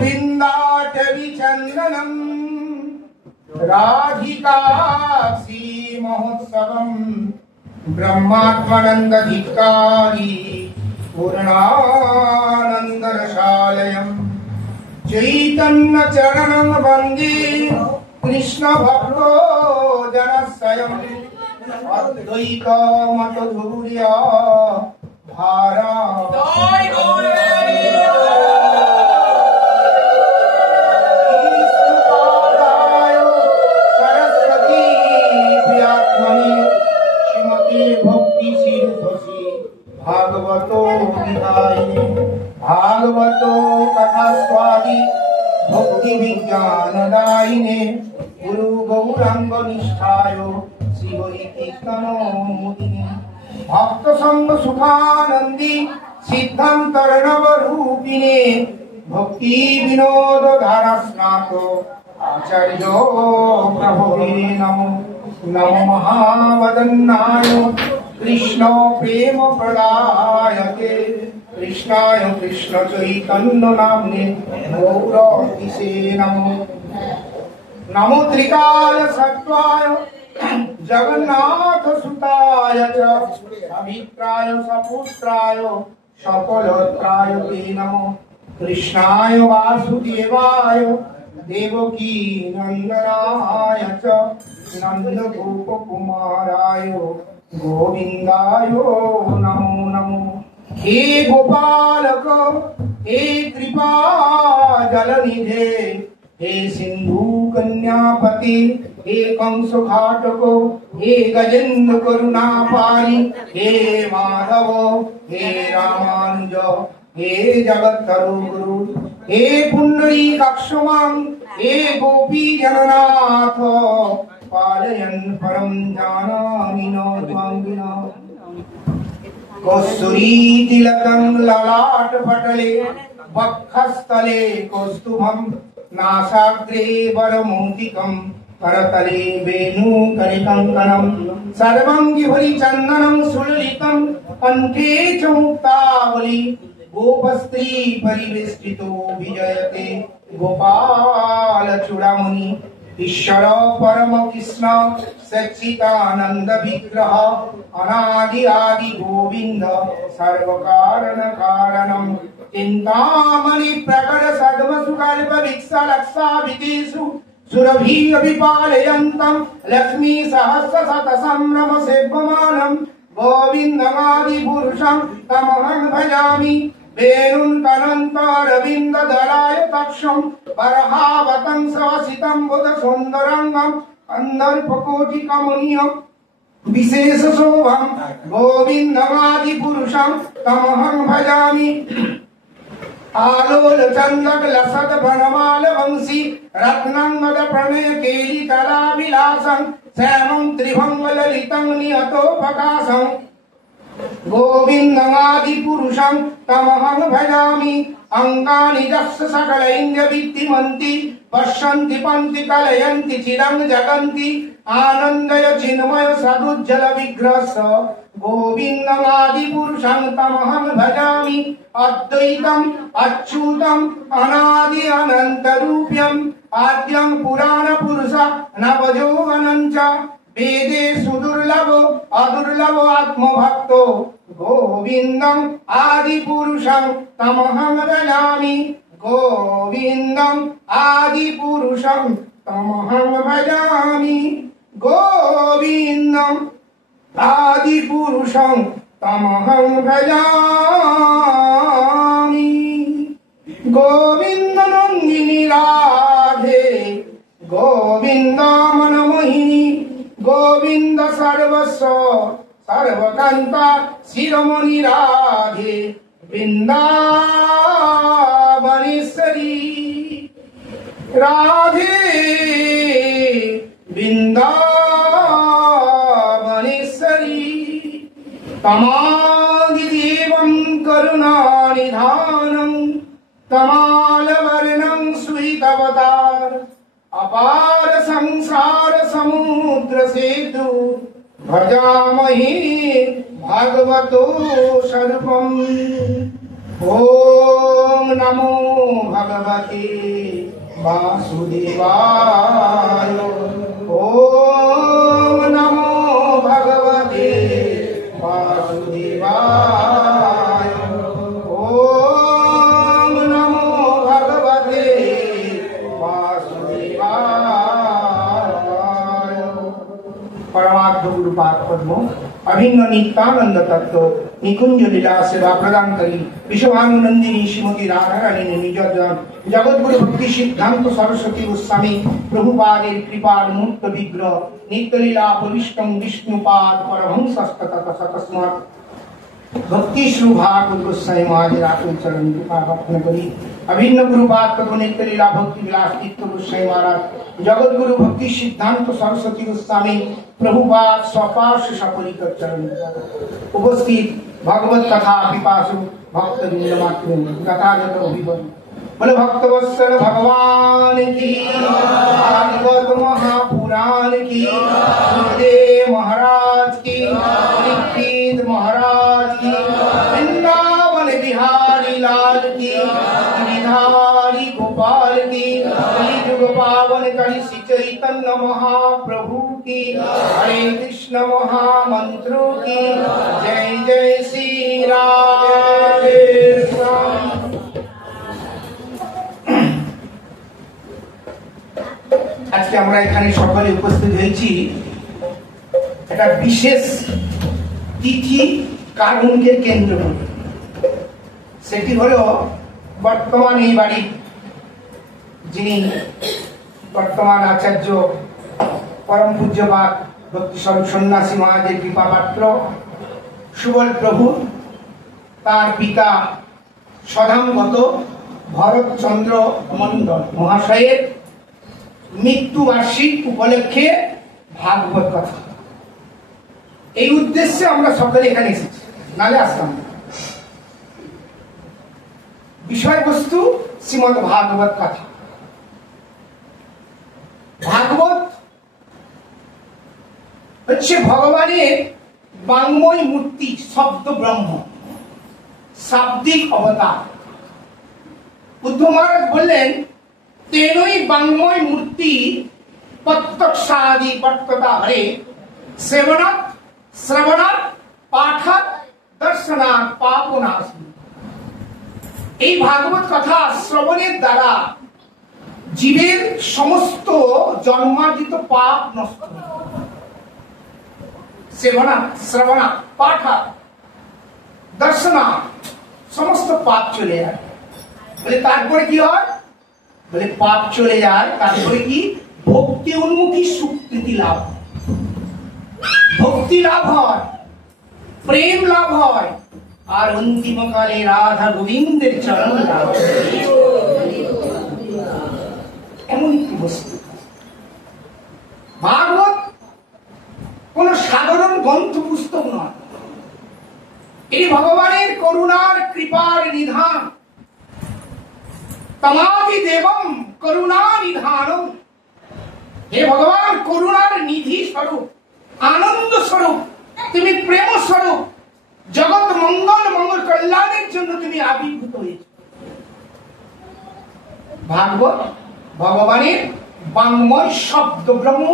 बृंदाटवी चंदनम राधिकासी महोत्सवम ब्रह्मात्मानंदधिकारी पूर्णानंद रसालयम चैतन्य चरणं वंदे कृष्ण भक्तो जनस्वयं अद्वैत मतधुर्य धारा सरस्वती व्यात्मनि श्रीमती भक्ति सिद्धि भागवतो विदायिनी भागवतो कथास्वादी भक्ति विज्ञानदायिने गुरु गौरांग निष्ठाय श्री हरि कीर्तन मुदिने भक्त संग सुखानंदी सिद्धांतर्णव रूपिणे भक्ति विनोद धारा स्नातो आचार्य प्रभवे नमो नमो महावदन्नाय कृष्ण प्रेम प्रदायते कृष्णाय कृष्ण चैतन्य नाम्ने गौरतिसे नमो नमो त्रिकाल सत्वाय जगन्नाथ सुताय च पवित्राय सपुत्राय सकलत्राय ते नमो कृष्णाय वासुदेवाय देवकी नंदनाय च नंदगोप कुमाराय गोविंदाय नमो नमो हे गोपालक हे कृपा जलनिधे हे सिंधु कन्यापति हे कंस घाटको हे गजेन्द्र करुणा पारी हे माधव हे रामानुज हे जगत्तरु गुरु हे पुंडरी कक्षमां हे गोपी जननाथ पालयन् परं जानामि न त्वां विना कस्तूरी तिलकं ललाट पटले वक्षस्थले कौस्तुभं नासाग्रे वरमौक्तिकं करतले वेणुकरिकङ्कणं सर्वाङ्गि हरिचन्दनं सुललितं कण्ठे च मुक्तावली गोपस्त्री परिवेष्टितो विजयते गोपाल चूड़ामणि ईश्वर परम कृष्ण सच्चिदानंद विग्रह अनादि आदि गोविंद सर्व कारण कारणम चिंतामणि प्रकट सद्म सुकल्प विक्सा लक्षा विदेशु सुरभि अभिपालयन्तं लक्ष्मी सहस्र शत संभ्रम सेव्यमानं गोविन्दमादि पुरुषं तमहं भजामि वेणुन्तनन्तरविन्द दलाय तक्षं बर्हावतं सवसितं बुध सुन्दरंगं कंदर्पकोटिकमनीयं विशेष शोभं गोविन्दमादि पुरुषं तमहं भजामि आलोल चंदक लसत बनमाल वंशी रत्नांगद प्रणय केली कला विलासं श्यामं त्रिभंग ललितं नियतोपकाशं गोविन्दमादि पुरुषं तमहं भजामि अंगानि यस्य सकलैन्द्र विद्धिमन्ति पश्यन्ति पन्ति कलयन्ति चिरं जगन्ति आनन्दय चिन्मय सदुज्जल विग्रहस्य गोविन्दमादि पुरुषं तमहं भजामि अद्वैतम् अच्युतम् अनादि अनंत रूप्यम् आद्यं पुराण पुरुष नवजो अनंच वेदे सुदुर्लभो अदुर्लभो आत्मभक्तो गोविन्दम् आदि पुरुषं तमहं भजामि गोविन्दम् आदि पुरुषं तमहं भजामि गोविन्दम् आदि पुरुषं तमहं भजामि गोविन्द नन्दिनी राधे गोविन्द मनमोहिनी गोविन्द सर्वस्व सर्वकान्ता शिरोमणि राधे वृन्दावनेश्वरी राधे वृन्दावनेश्वरी तमादिदेवं करुणानिधानं तमालवर्णं स्वीतवतार अपार संसार समुद्र सेतु भजामहे भागवतो स्वरूपम् ओम नमो भगवते वासुदेवाय। ओम नमो भगवते वासुदेवाय। ओम नमो भगवते वासुदेवाय। परमात्म गुरुपाद पद्म अभिन्न नित्यानंद तत्व निकुंज लीला सेवा प्रदान करी विश्वानुनंदिनी श्रीमती राधा रानी ने निज जगत गुरु भक्ति सिद्धांत सरस्वती गोस्वामी प्रभुपादेर कृपार मूर्त विग्रह नित्य लीला प्रविष्टम विष्णुपाद परमहंस तस्मात् भक्ति श्रुभाग गोस्वामी महाराज आकुल चरण कृपा करी अभिन्न गुरुपाद पद नित्य लीला भक्ति विलास तीर्थ गोस्वामी महाराज जगत गुरु भक्ति सिद्धांत सरस्वती गोस्वामी प्रभुपाद स्वपार्श्व सपरिकर चरण उपस्थित भगवत कथा पिपासु भक्त मात्र गतागत अभिवन बोले भक्तवत्सल भगवान की भागवत महापुराण की सुखदेव महाराज की नित्यानंद महाराज की वृंदावन बिहारी लाल की गिरिधारी गोपाल की कलियुग पावन कलि श्री चैतन्य महाप्रभु की हरे कृष्ण महामंत्रों की जय जय श्री राधे श्याम। আজকে আমরা এখানে সকলে উপস্থিত হয়েছি একটা বিশেষ তিথি কারণকে কেন্দ্র করে। সেটি হলো বর্তমান এই বাড়ি যিনি বর্তমান আচার্য পরম পূজ্যপাদ ভক্তি স্বরূপ সন্ন্যাসী মহারাজের কৃপা পাত্র সুবল প্রভু তার পিতা সদামগত ভরতচন্দ্র মন্ডল মহাশয়ের মৃত্যু বার্ষিক উপলক্ষে ভাগবত কথা এই উদ্দেশ্যে আমরা সকলে এখানে এসেছি, নালে আসতাম না। বিষয়বস্তু শ্রীমদ ভাগবত কথা। ভাগবত হচ্ছে ভগবানের বাংময় মূর্তি, শব্দ ব্রহ্ম, শাব্দিক অবতার। বুদ্ধ মহারাজ বললেন তেনই বাংময় মূর্তি প্রত্যক্ষাদি বর্ততা হরে সেবনাৎ শ্রবণাৎ পাঠাৎ দর্শনাৎ পাপনাশী। এই ভাগবত কথা শ্রবণের দ্বারা জীবের সমস্ত জন্মার্জিত পাপ নষ্ট হয়। সেবনাৎ শ্রবণাৎ পাঠাৎ দর্শনাৎ সমস্ত পাপ চলে যায়। বলে তারপরে কি হয়? বলে পাপ চলে যায়, তারপরে কি? ভক্তি উন্মুখী সুকৃতি লাভ, ভক্তি লাভ হয়, প্রেম লাভ হয়, আর অন্তিমকালে রাধা গোবিন্দের চরণ লাভ। এমন একটি বস্তু। ভাগবত কোন সাধারণ গ্রন্থ পুস্তক নয়, এটি ভগবানের করুণার কৃপার নিধান। তমাবি দেবম করুণা নিধানম। হে ভগবান, করুণার নিধি স্বরূপ, আনন্দ স্বরূপ, তুমি প্রেম স্বরূপ, জগৎ মঙ্গল মঙ্গল কল্যাণের জন্য তুমি আবির্ভূত হয়েছ। ভাগবত ভগবানের বাংময় শব্দ ব্রহ্ম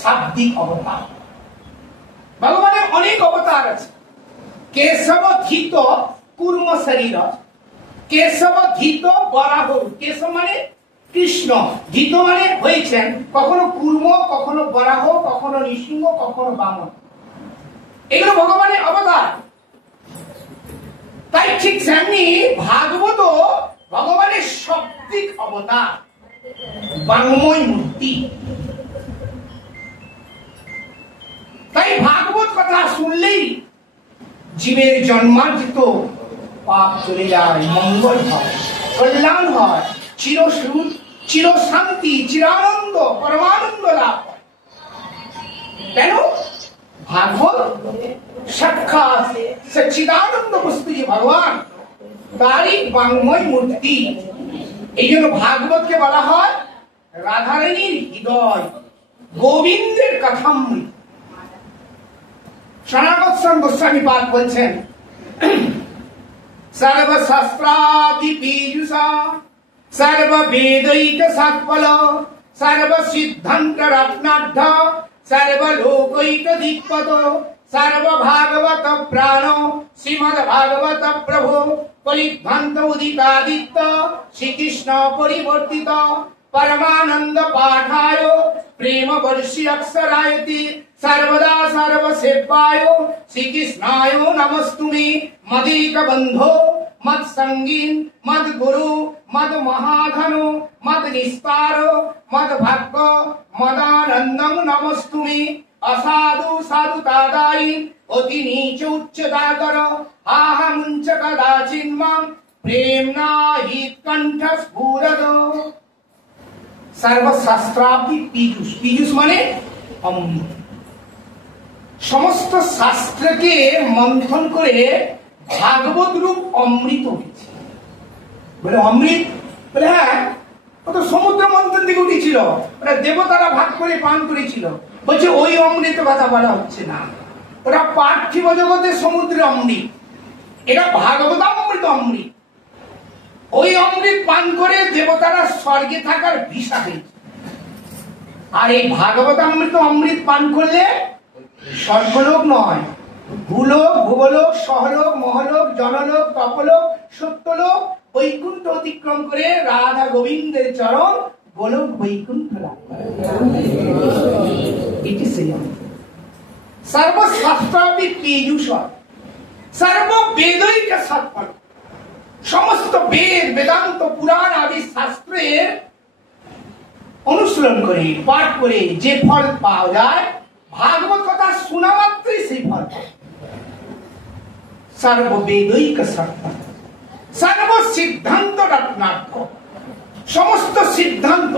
শাব্দিক অবতার। ভগবানের অনেক অবতার আছে। কেশব ধৃত কুর্ম শরীর, কেশব ধৃত বরাহ। কেশব মানে কৃষ্ণ, ধৃত মানে হয়েছেন কখনো কুর্ম, কখনো বরাহ, কখনো নৃসিংহ, কখনো বামন। এগুলো ভগবানের অবতার। তাই ঠিক তেমনি ভাগবত ভগবানের শব্দিক অবতার, বাংময় মূর্তি। তাই ভাগবত কথা শুনলেই জীবের জন্মার্জিত পাপ চলে যায়, মঙ্গল হয়, কল্যাণ হয়, চিরসুখ, চিরশান্তি, চিরানন্দ, পরমানন্দ লাভ হয়। কেন? ভাগবত সাক্ষাৎ সচ্চিদানন্দ বস্তু যে ভগবান, তারই বাংময় মূর্তি। এই জন্য ভাগবতকে বলা হয় রাধারানীর হৃদয়, গোবিন্দের কথামৃত। সনাতন গোস্বামী পাদ বলছেন सर्वशास्त्रादि पीयूषा सर्ववेदैक सत्फल सर्वसिद्धान्त रत्नाढ्य सर्वलोकैक दिक्पद सर्वभागवत प्राण श्रीमद्भागवत प्रभो परिभ्रांत उदितादित्य श्रीकृष्ण परिवर्तित परमानंद पाठाय प्रेम वर्षि अक्षरायति सर्वदा सर्वसेव्याय श्रीकृष्णाय नमस्तुमे मदेक बंधो मद संगीन मद गुरु मद महाधनो मद निस्तारो मद भक्त मदानंदं नमस्तुमे असाधु साधु तादाई अति नीच उच्चताकर आहा मुंच कदाचिन्मां प्रेमना हित कंठ स्फुरद सर्वशास्त्रादि पीयूष पीयूष माने अमृत समस्त शास्त्र के मंथन करे भागवत रूप अमृत হয়েছে বলে অমৃত বলে হ্যাঁ ও তো সমুদ্র মন্থন থেকে উঠেছিল ওরা দেবতারা ভাগ করে পান করেছিল বলছে ওই অমৃত কথা বলা হচ্ছে না ওরা পার্থিব জগতে সমুদ্রে অমৃত এটা ভাগবত অমৃত অমৃত ওই অমৃত পান করে দেবতারা স্বর্গে থাকার ভিসা পেয়েছে আর এই ভাগবত অমৃত পান করলে স্বর্গলোক নয় ভূলোক ভুবলোক সহলোক মহলোক জনলোক তপলোক সত্যলোক বৈকুণ্ঠ অতিক্রম করে রাধা গোবিন্দের চরণ গোলক বৈকুণ্ঠ লাভ এটি সেই সর্বশাস্ত্রাদি পীযূষ সর্ব বেদৈক সৎফল সমস্ত বেদ বেদান্ত পুরাণ আদি শাস্ত্রের অনুশীলন করে পাঠ করে যে ফল পাওয়া যায় भागवत कथा सुना मात्र से फल सर्व वेदैक सत्य सर्व सिद्धांत रत्नार्थ समस्त सिद्धांत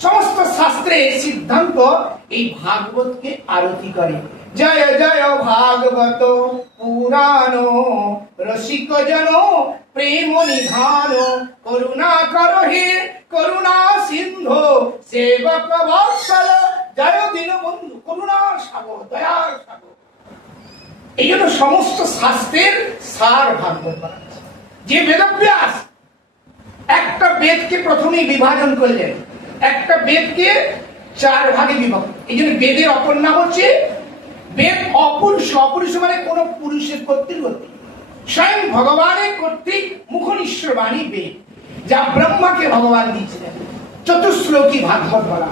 समस्त शास्त्रे सिद्धांत এই भागवत के आरती करे जय जय भागवत पुराण रसिक जन प्रेम निधान करुणा करो हे करुणा सिंधु सेवक वत्सल जय दीन बंधु करुणार सागर दयार सागर এই জন্য সমস্ত শাস্ত্রের সার ভাগবত করা যে বেদব্যাস একটা বেদকে প্রথমেই বিভাজন করলেন একটা বেদকে চার ভাগে বিভক্ত এই জন্য বেদের অপর নাম হচ্ছে বেদ অপুরুষ অপুরুষ মানে কোন পুরুষের কর্তৃক স্বয়ং ভগবানের কর্তৃক মুখনিশ্বর বাণী বেদ যা ব্রহ্মাকে ভগবান দিয়েছিলেন চতুশ্লোকী ভাগবত বলা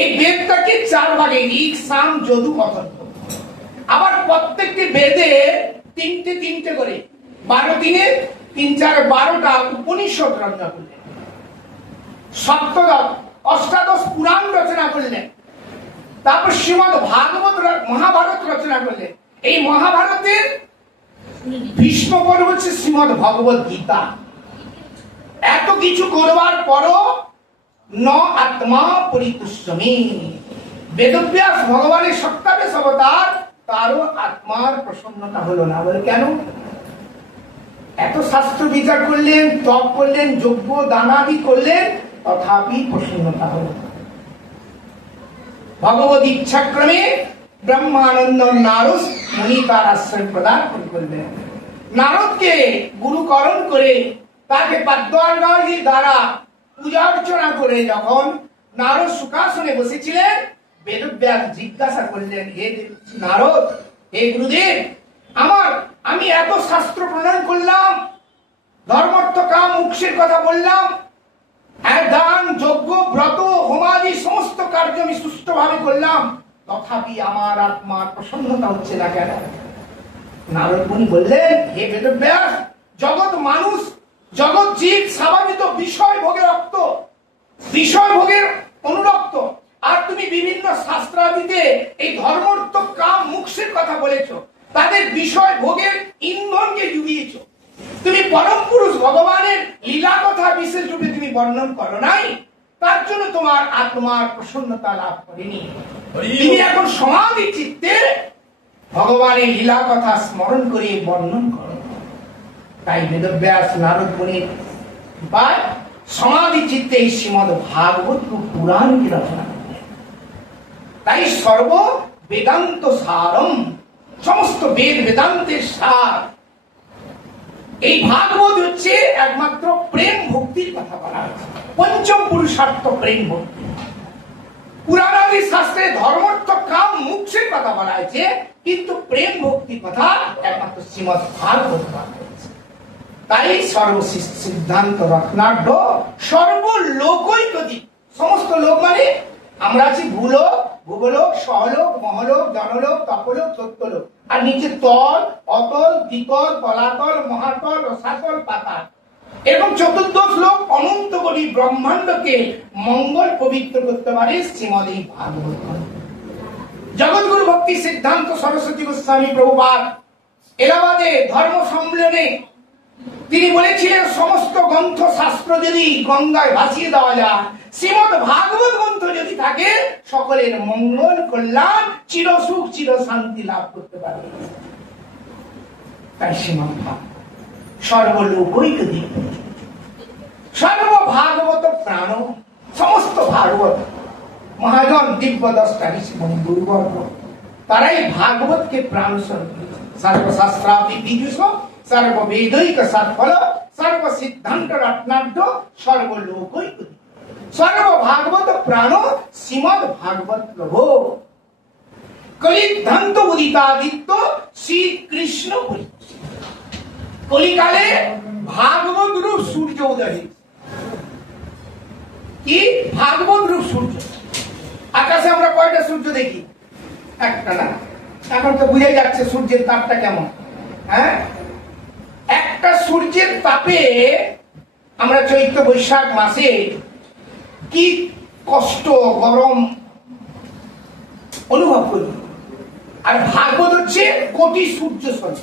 এই বেদটাকে চার ভাগে ঋক সাম যদু অথর্ব আবার প্রত্যেকটি বেদে তিনটে তিনটে করে 12 দিনে 3 4 12টা উপনিষদ রচনা করলেন সপ্তদশ অষ্টাদশ পুরাণ রচনা করলেন তারপর শ্রীমদ ভাগবত মহাভারত রচনা করলেন এই মহাভারতের ভীষ্ম পর্ব হচ্ছে শ্রীমদ ভগবত গীতা এত কিছু করবার পরও ন আত্মা পরিতুষ্টমি বেদব্যাস ভগবানের সত্যাবেশ অবতার তারও আত্মার প্রসন্নতা হলো না বলে কেন এত শাস্ত্র বিচার করলেন তপ করলেন যজ্ঞ দানাদি করলেন তথাপি প্রসন্নতা হলো ভগবত ইচ্ছাক্রমে ব্রহ্মানন্দ নারদ মুনি তার আশ্রয় প্রদান করলেন নারদকে গুরুকরণ করে তাকে পদ্মার্ঘ্য দ্বারা পূজা অর্চনা করে যখন নারদ সুখাসনে বসেছিলেন বেদব্যাস জিজ্ঞাসা করলেন হে নারদ হে গুরুদেব আমি এত শাস্ত্র প্রণয়ন করলাম ধর্মার্থ কাম মোক্ষের কথা বললাম দান যজ্ঞ ব্রত হোমাদি সমস্ত কার্য আমি সুষ্ঠুভাবে করলাম তথাপি আমার আত্মার প্রসন্নতা হচ্ছে না কেন নারদ মুনি বললেন হে বেদব্যাস জগৎ মানুষ জগৎ জীব স্বাভাবিক বিষয় ভোগের রক্ত বিষয় ভোগের অনুরক্ত আর তুমি বিভিন্ন শাস্ত্রাদিতে এই ধর্মার্থ কাম মোক্ষের কথা বলেছো তাদের বিষয় ভোগের ইন্ধনকে জুড়িয়েছো তুমি পরম পুরুষ ভগবানের লীলা কথা বিশেষ রূপে তুমি বর্ণন করো নাই তার জন্য তোমার আত্মার প্রসন্নতা লাভ করেনি তুমি এখন সমাধি চিত্তে ভগবানের লীলা কথা স্মরণ করে বর্ণন করো তাই বেদব্যাস নারদ মুনির কৃপায় সমাধি চিত্তে এই শ্রীমদ ভাগবত পুরাণকে রচনা করলেন তাই সর্ব বেদান্ত সারম সমস্ত বেদ বেদান্তের সার এই ভাগবত হচ্ছে একমাত্র প্রেম ভক্তির কথা বলা হয়েছে, পঞ্চম পুরুষার্থ প্রেম ভক্তি। পুরাণাদি শাস্ত্রে ধর্মার্থ কাম মোক্ষের কথা বলা হয়েছে, কিন্তু প্রেম ভক্তির কথা একমাত্র শ্রীমৎ ভাগবত বলা হয়েছে। তাই সর্বসিদ্ধান্ত রত্নাঢ্য সর্বলোকৈকদিক, সমস্ত লোক মানে আমরা আছি ভূলোক, ভূগোলোক, সহলোক, মহলোক, জনলোক, তপলোক, সত্যলোক, আর নিচে তল, অতল, দ্বিতল, তলাতল, মহাতল, রসাতল, পাতাল, এবং চতুর্দশ লোক অনন্ত কোটি ব্রহ্মাণ্ডকে মঙ্গল পবিত্র করতে পারে শ্রীমদ এই ভাগবত। জগৎগুরু ভক্তি সিদ্ধান্ত সরস্বতী গোস্বামী প্রভুপাদ এলাহাবাদে ধর্ম সম্মেলনে তিনি বলেছিলেন, সমস্ত গ্রন্থ শাস্ত্র যদি গঙ্গায় ভাসিয়ে দেওয়া যায়, শ্রীমদ ভাগবত গ্রন্থ যদি থাকে, সকলের মঙ্গল কল্যাণ চিরসুখ চির শান্তি লাভ করতে পারবে। তাই শ্রীমদ ভাগবত সর্বলোকৈকদিক, সর্বভাগবত প্রাণ, সমস্ত ভাগবত মহাজন দিব্য দশটা ঋষি গুরুবর্গ তারাই ভাগবতকে প্রাণ স্বরূপ, সর্বশাস্ত্রাপি বিদুষ, সর্ববেদৈক সৎফল, সর্ব সিদ্ধান্ত রত্নাঢ্য সর্বলোকৈকদিক, সর্বভাগবত প্রাণ শ্রীমদ ভাগবত প্রভু। কলিধ্বন্ত উদিতাদিত্য শ্রীকৃষ্ণ বলি, কলিকালে ভাগবত রূপ সূর্য উদয়, কি ভাগবত রূপ সূর্য। আকাশে আমরা কয়টা সূর্য দেখি? একটা না? এখন তো বুঝে যাচ্ছে সূর্যের তাপটা কেমন। হ্যাঁ, একটা সূর্যের তাপে আমরা চৈত্র বৈশাখ মাসে কি কষ্ট গরম অনুভব করি, আর ভাগবত হচ্ছে কোটি সূর্য সূর্য।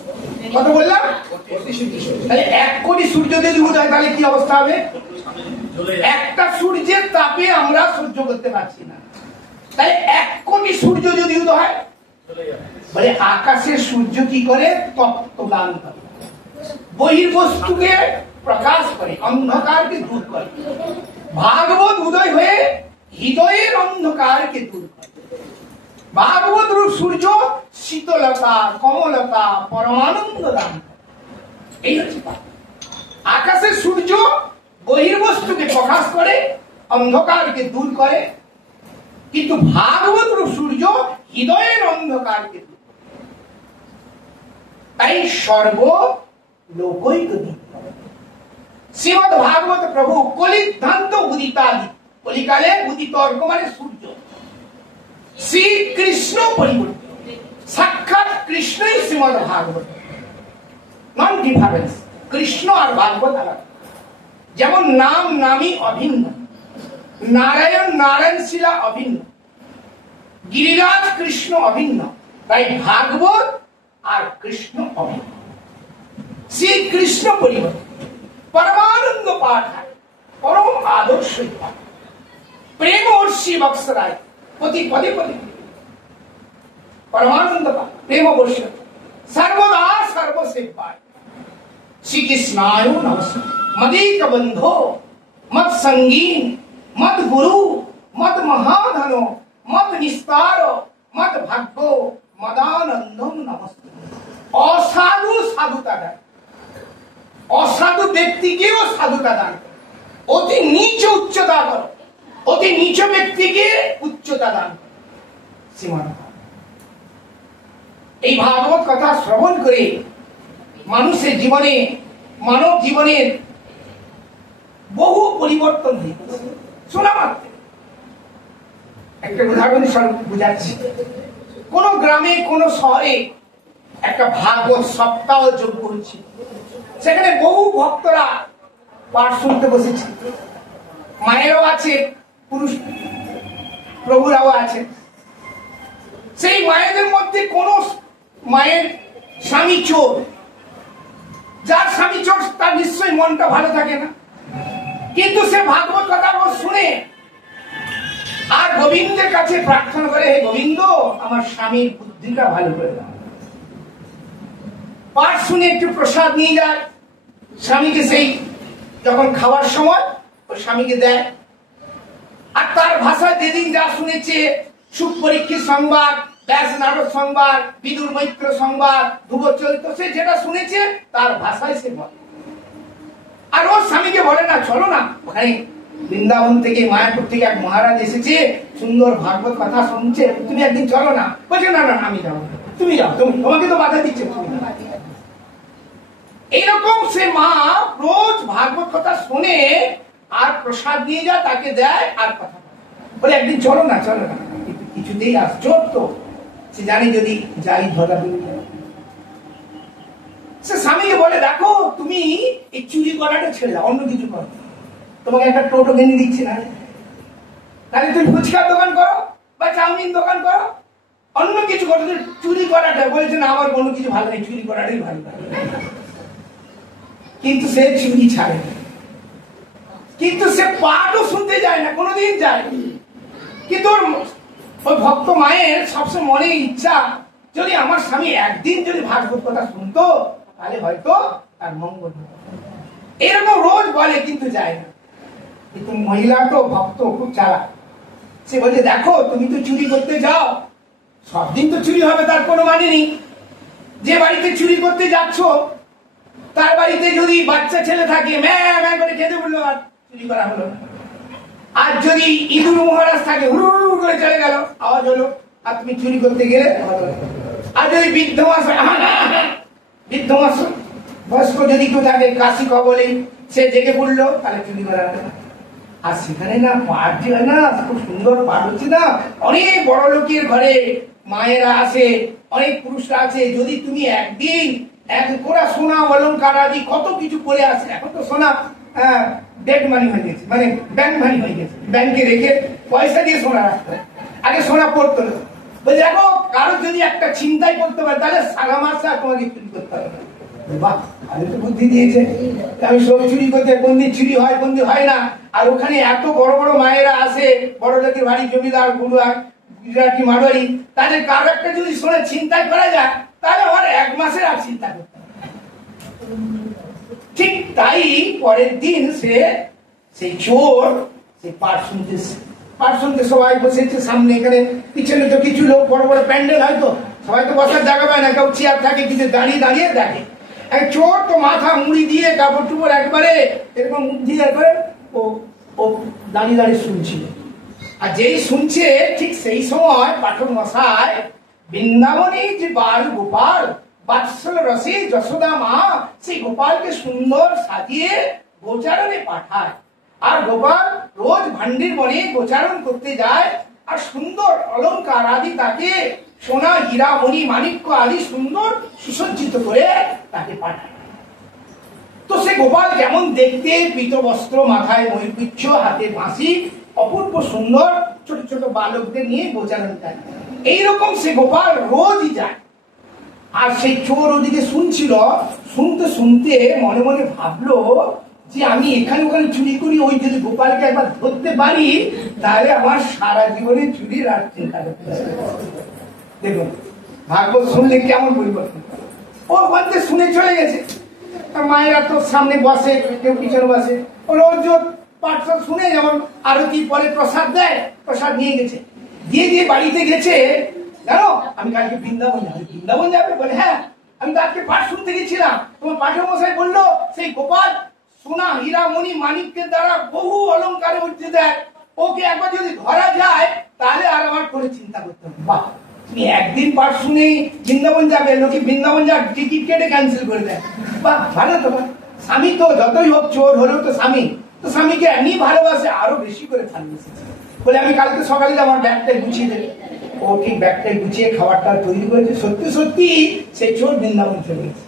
কত বললাম? তাহলে 1 কোটি সূর্য যদি উদয়, তাহলে কি অবস্থা হবে? একটা সূর্যের তাপে আমরা সহ্য করতে পারছি না, তাই 1 কোটি সূর্য যদি উদয় হয়, বলে আকাশের সূর্য কি করে? তত্ত্ব দান করে, বহির্বস্তুকে প্রকাশ করে, অন্ধকারকে দূর করে। ভাগবত উদয় হয়ে হৃদয়ের অন্ধকারকে দূর করে। ভাগবত রূপ সূর্য শীতলতা, কমলতা, পরমানন্দ দান করে। এই হচ্ছে আকাশের সূর্য বহির্বস্তুকে প্রকাশ করে, অন্ধকারকে দূর করে, কিন্তু ভাগবত রূপ সূর্য হৃদয়ের অন্ধকারকে দূর করে। তাই সর্বলোকৈকদিক শ্রীমদ ভাগবত প্রভু কলিধ্বন্ত উদিতাদি, কলিকালে উদিত অর্ক মানে সূর্য, শ্রীকৃষ্ণ পরিবর্তিত, সাক্ষাৎ কৃষ্ণই শ্রীমদ ভাগবত, নন ডিফারেন্স। কৃষ্ণ আর ভাগবত আলাদা। যেমন নাম নামই অভিন্ন, নারায়ণ নারায়ণ শিলা অভিন্ন, গিরিরাজ কৃষ্ণ অভিন্ন, তাই ভাগবত আর কৃষ্ণ অভিন্ন। শ্রীকৃষ্ণ পরিবর্তিত, পরমানন্দ পাঠ, পরম আদর্শ প্রেম অর্ষি বৎসরায় প্রতি পদে পদে পরমানন্দ পাঠ, প্রেম বর্ষ সর্বদা সর্বসেবায়। শ্রীকৃষ্ণায় নমস্কার। মদিক বন্ধো মত সঙ্গীন, মত গুরু, মত মহাধনো, মত নিস্তার, মত ভাগ্য, মদানন্দম নমস্তে। অসাধু সাধুতা দেয়, অসাধু ব্যক্তিকেও সাধুতা দান করো, অতি নিচ উচ্চতা করো, অতি নিচ ব্যক্তিকে উচ্চতা দান করো। শ্রীমান এই ভাগবত কথা শ্রবণ করে মানুষের জীবনে, মানব জীবনের বহু পরিবর্তন হয়েছে। শোনা মাত্র একটা উদাহরণ স্বরূপ বুঝাচ্ছি। কোন গ্রামে, কোন শহরে একটা ভাগবত সপ্তাহ যোগ্য হচ্ছে, সেখানে বহু ভক্তরা পাঠ শুনতে বসেছে। মায়েরও আছে, পুরুষ প্রভুরাও আছে। সেই মায়েদের মধ্যে কোন মায়ের স্বামী চোর, যার স্বামী চোর তার নিশ্চয়ই মনটা ভালো থাকে না, কিন্তু সে ভাগবত কথা শুনে আর গোবিন্দের কাছে প্রার্থনা করে, হে গোবিন্দ, আমার স্বামীর বুদ্ধিটা ভালো করে দাও। পাঠ শুনে একটু প্রসাদ নিয়ে যায়, স্বামীকে সেই যখন খাওয়ার সময় ওই স্বামীকে দেয়, আর তার ভাষায় যেদিন যা শুনেছে, সুখ পরীক্ষিত সংবাদ, ব্যাস নারদ সংবাদ, বিদুর মৈত্র সংবাদ, ধ্রুব চরিত্র, সে যেটা শুনেছে তার ভাষায় সে বলে। আর ওর স্বামীকে বলে না চলো না ওখানে বৃন্দাবন থেকে মায়াপুর থেকে এক মহারাজ এসেছে, সুন্দর ভাগবত কথা শুনছে, তুমি একদিন চলো না। বলছে না না আমি যাবো, তুমি যাও, তোমাকে তো বাধা দিচ্ছে। এইরকম সে মা রোজ ভাগবত কথা শুনে আর প্রসাদ নিয়ে যা তাকে দেয় আর কথা বলে একদিন চলো না কিছুতেই আসছো তো। সে জানে যদি যাই ধরা সে স্বামীকে বলে দেখো তুমি এই চুরি করাটা ছেড়ে দাও, অন্য কিছু করো, তোমাকে একটা টোটো কিনে দিচ্ছি না, তাহলে তুমি ফুচকার দোকান করো বা চাউমিন দোকান করো, অন্য কিছু করো, চুরি করাটা। বলছে না আমার কোনো কিছু ভালো নেই, চুরি করাটাই ভালো। কিন্তু সে চুরি ছাড়ে না, কিন্তু সে পাঠও শুনতে যায় না, কোনোদিন যায়। কিন্তু ওই ভক্ত মায়ের সবসময় মনে ইচ্ছা যদি আমার স্বামী একদিন যদি ভাগবত কথা শুনতো তাহলে হয়তো তার মঙ্গল হতো। এরকম রোজ বলে কিন্তু যায় না। কিন্তু মহিলা তো ভক্ত খুব চালাক, সে বলছে দেখো তুমি তো চুরি করতে যাও, সব দিন তো চুরি হবে তার কোনো মানে নেই। যে বাড়িতে চুরি করতে যাচ্ছ তার বাড়িতে যদি বাচ্চা ছেলে থাকে ম্যাঁ ম্যাঁ করে খেতে বললো আর চুরি করা হলো। আর যদি ইঁদুর মহারাজ থাকে হুড় করে চলে গেল, আওয়াজ হলো, আর তুমি চুরি করতে গেলে। আর যদি বৃদ্ধ মাস বয়স্ক যদি কেউ থাকে কাশি কবলে সে জেগে পড়লো, তাহলে চুরি করা হলো। আর সেখানে না পাঠ যে হয় না, খুব সুন্দর পাঠ হচ্ছে না, অনেক বড় লোকের ঘরে মায়েরা আছে, অনেক পুরুষরা আছে। যদি তুমি একদিন এক কোরা সোনা অলংকার আদি কত কিছু পরে আসে, এখন তো সোনা ডেড মানি হয়ে গেছে, মানে ব্যাংক মানি হয়ে গেছে, ব্যাংকে রেখে পয়সা দিয়ে সোনা রাখতে, আগে সোনা পড়তো না। বলছে দেখো কারো যদি একটা চিন্তাই করতে পারে তাহলে সারা মাসে তোমাকে চুরি করতে হবে। বাহ, আমি তো বুদ্ধি দিয়েছে, আমি সব চুরি করতে, কোন দিন চুরি হয় কোন দিন হয় না। আর ওখানে এত বড় বড় মায়েরা আসে, বড় লোকের বাড়ি, জমিদার গুরুয়ার গুজরাটি মারোয়ারি, তাদের কারো একটা যদি শোনে চিন্তাই করা যায় তাহলে আমার এক মাসের আর চিন্তা করতে হবে। ঠিক তাই পরের দিন সেই চোর সেই পাঠ শুনতে সবাই বসেছে সামনে, এখানে পিছনে তো কিছু লোক, বড় বড় প্যান্ডেল হয়তো, সবাই তো বসার জায়গা পায় না, কেউ চেয়ার থাকে, কিছু দাঁড়িয়ে দাঁড়িয়ে দেখে। এক চোর তো মাথা মুড়ি দিয়ে কাপড় টুপড় একবারে এরকম মুখ দিয়ে একবারে ও দাঁড়িয়ে দাঁড়িয়ে শুনছিল। আর যেই শুনছে ঠিক সেই সময় পাঠক মশাই বৃন্দাবনে যে বাল গোপাল বাৎসল রসে যশোদা মা সেই গোপালকে সুন্দর সাজিয়ে গোচারণে পাঠায়। আর গোপাল রোজ ভান্ডির বনে গোচারণ করতে যায়, আর সুন্দর অলংকার আদি তাকে সোনা হীরা মণি মাণিক্য আদি সুন্দর সুসজ্জিত করে তাকে পাঠায়। তো সে গোপাল যেমন দেখতে, পীত বস্ত্র, মাথায় ময়ূরপুচ্ছ, হাতে বাঁশি, অপূর্ব সুন্দর, ছোট ছোট বালকদের নিয়ে গোচারণ যায়। এইরকম সে গোপাল রোজই যায়। আর সেই চোর ওদিকে শুনছিল, শুনতে শুনতে মনে মনে ভাবলো যে আমি এখানে ওখানে চুরি করি, ওই যদি গোপালকে একবার ধরতে পারি তাহলে আমার সারা জীবনে চুরির আর চিন্তা করতে হবে। দেখুন ভাগবত শুনলে কেমন পরিবর্তন। ও বলতে শুনে চলে গেছে, মায়েরা তো সামনে বসে, কেউ পিছনে বসে, ও রোজ পাঠ শুনে যেমন আরতি পরে প্রসাদ দেয়, প্রসাদ নিয়ে গেছে, দিয়ে বাড়িতে গেছে। জানো আমি কালকে বৃন্দাবন যাবে বলে, হ্যাঁ আমি তো আজকে পাঠ শুনতে গেছিলাম, তোমার পাঠক মশাই বললো সেই গোপাল সোনা হীরা মণি মাণিক্যের দ্বারা বহু অলংকারে উঠতে দেয়, ওকে একবার যদি ধরা যায় তাহলে আর আমার করে চিন্তা করতে হবে। বাহ, তুমি একদিন পাঠ শুনেই বৃন্দাবন যাবে, লোকে বৃন্দাবন যাক টিকিট কেটে ক্যান্সেল করে দেয়। বাহ, ভালো তোমার স্বামী তো যতই হোক চোর হলেও তো স্বামী, তো স্বামীকে এমনি ভালোবাসে, আরো বেশি করে ভালোবাসে। বলে আমি কালকে সকালে আমার ব্যাগটাই গুছিয়ে দেবে। ও ঠিক ব্যাগটাই গুছিয়ে খাবারটা তৈরি করেছে। সত্যি সত্যি সেই চোর বৃন্দাবন চলে গেছে।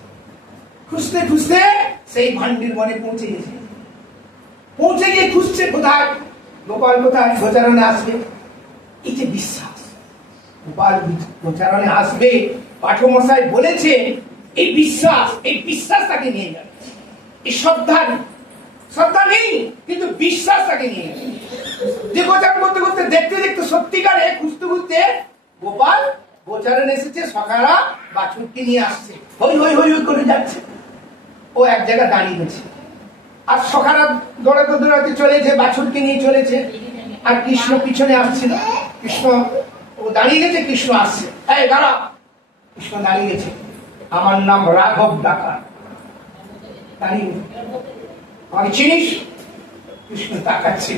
খুঁজতে খুঁজতে সেই ভান্ডির বনে পৌঁছে গেছে। পৌঁছে গিয়ে খুঁজছে কোথায় গোপাল, কোথায় গোচারণে আসবে। এই যে বিশ্বাস, গোপাল গোচারণে আসবে, পাঠমশাই বলেছে, এই বিশ্বাস তাকে নিয়ে যাবে। এই শ্রদ্ধা নেই কিন্তু বিশ্বাস তাকে নিয়ে যাবে। যে গোচারণ করতে করতে দেখতে দেখতে সত্যিকারে খুঁজতে খুঁজতে গোপাল গোচারণ এসেছে, সকারা বাছুরকে নিয়ে আসছে, হই হই হই হই করে যাচ্ছে। ও এক জায়গায় দাঁড়িয়ে গেছে, আর সকারা দৌড়াতে দৌড়াতে চলেছে, বাছুরকে নিয়ে চলেছে, আর কৃষ্ণ পিছনে আসছে না। কৃষ্ণ ও দাঁড়িয়ে গেছে, কৃষ্ণ আসছে, এই দাঁড়া। কৃষ্ণ দাঁড়িয়ে গেছে, আমার নাম রাঘব ডাকাত। দাঁড়িয়ে আমাকে চিনিস? কৃষ্ণ তাকাচ্ছে,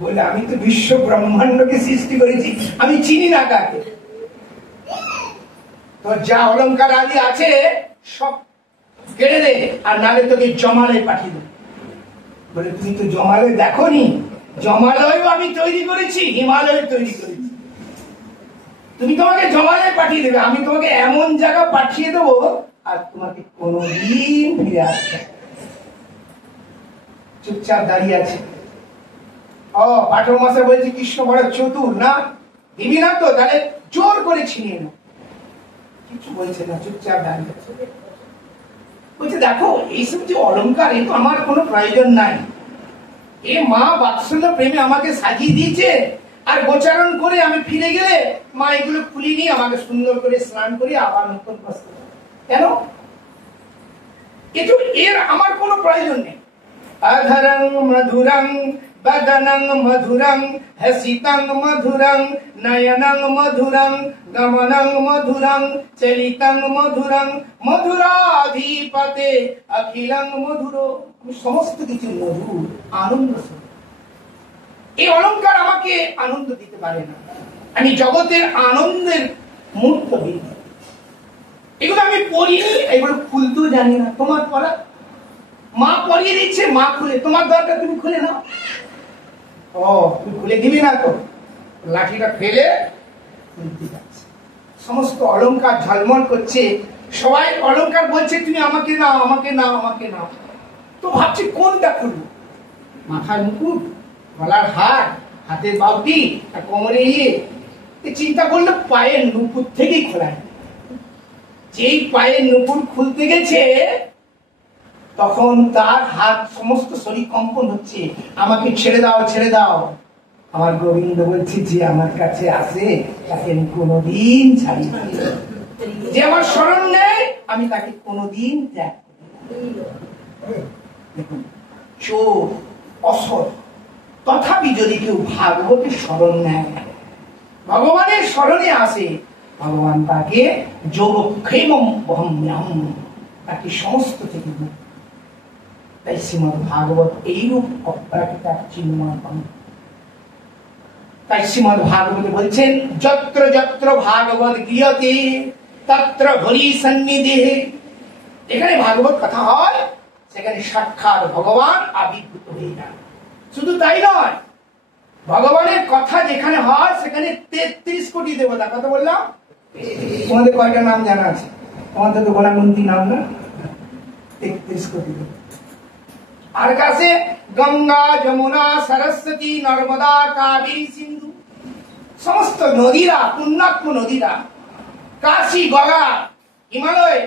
বলে আমি তো বিশ্ব ব্রহ্মাণ্ডকে সৃষ্টি করেছি, আমি চিনি না কাকে। তোর যা অলঙ্কার আদি আছে সব কেড়ে দে, আর নালে তোকে জমালয় পাঠিয়ে দেবে। বলে তুমি তো জমালয় দেখোনি, জমালয়ও আমি তৈরি করেছি, হিমালয় তৈরি করেছি। তুমি তোমাকে জমালয় পাঠিয়ে দেবে, আমি তোমাকে এমন জায়গা পাঠিয়ে দেবো আর তোমাকে কোনোদিন ফিরে আসবে। চুপচাপ দাঁড়িয়ে আছে। ও পাঠক মশাই বলছে কৃষ্ণ বড় চতুর, না দিবি না তো তাহলে জোর করে ছিনিয়ে নাও। কিছু বলছে না, চুপচাপ দাঁড়িয়ে আছে। বলছে দেখো এইসব যে অলঙ্কার, এ তো আমার কোনো প্রয়োজন নাই। এ মা বাৎসল্য প্রেমে আমাকে সাজিয়ে দিয়েছে, আর গোচারণ করে আমি ফিরে গেলে মা এগুলো খুলে নিয়ে আমাকে সুন্দর করে স্নান করে আবার নতুন বস্ত্র। কেন? কিন্তু এর আমার কোনো প্রয়োজন নেই। অধরং মধুরং বদনং মধুরং হসিতং মধুরং নয়নং মধুরং গমনং মধুরং চলিতং মধুরং মধুরাধিপতে অখিলং মধুর। সমস্ত কিছু মধুর, আনন্দ। এই অলঙ্কার আমাকে আনন্দ দিতে পারে না, আমি জগতের আনন্দের মূর্ত হই। এগুলো আমি পড়িনি, এগুলো খুলতেও জানি না। তোমার পড়া মা পড়িয়ে দিচ্ছে, মা খুলে, তোমার দরকার তুমি খুলে নাও। ও তুমি খুলে দিবি না তো লাঠিটা ফেলে খুলতে যাচ্ছে। সমস্ত অলঙ্কার ঝলমল করছে, সবাই অলঙ্কার বলছে তুমি আমাকে নাও, আমাকে নাও, আমাকে নাও। তো ভাবছি কোনটা খুলবো? মাথায় মুকুট, গলার হার, হাতের বাউটি, আর কোমরে ইয়ে। চিন্তা করলে পায়ের নুপুর থেকেই খোলায়। যেই পায়ের নুপুর খুলতে গেছে তখন তার হাত, সমস্ত শরীর কম্পন হচ্ছে, আমাকে ছেড়ে দাও, ছেড়ে দাও। আমার গোবিন্দ বলছে যে আমার কাছে আসে তাকে আমি কোনোদিন ছাড়ি না, যে আমার স্মরণ নেই আমি তাকে কোনোদিন ত্যাগ করি না। দেখুন, চোর অসৎ, তথাপি যদি কেউ ভাগবতের স্মরণ নেয়, ভগবানের স্মরণে আসে, ভগবান তাকে যোগক্ষেমম বহম্যহম, তাকে সমস্ত থেকে মুক্ত। তাই শ্রীমদ ভাগবত এইরূপ অপ্রাকৃত চিন্ময়। তাই শ্রীমদ ভাগবত বলছেন যত্র যত্র ভাগবত গৃহতে তত্র হরি সন্নিধি। এখানে ভাগবত কথা হয়, সেখানে সাক্ষাৎ ভগবান আবির্ভূত হয়ে যান। শুধু তাই নয়, ভগবানের কথা যেখানে হয় সেখানে 33 কোটি দেবতা। কথা বললাম, তোমাদের কয়টা নাম জানা আছে? তোমাদের তো গোলামন্ত্রী নাম না? 33 কোটি দেবতা। আর কাছে গঙ্গা, যমুনা, সরস্বতী, নর্মদা, কাবেরী, সিন্ধু, সমস্ত নদীরা, পুণ্যাত্ম নদীরা, কাশী, গয়া, হিমালয়,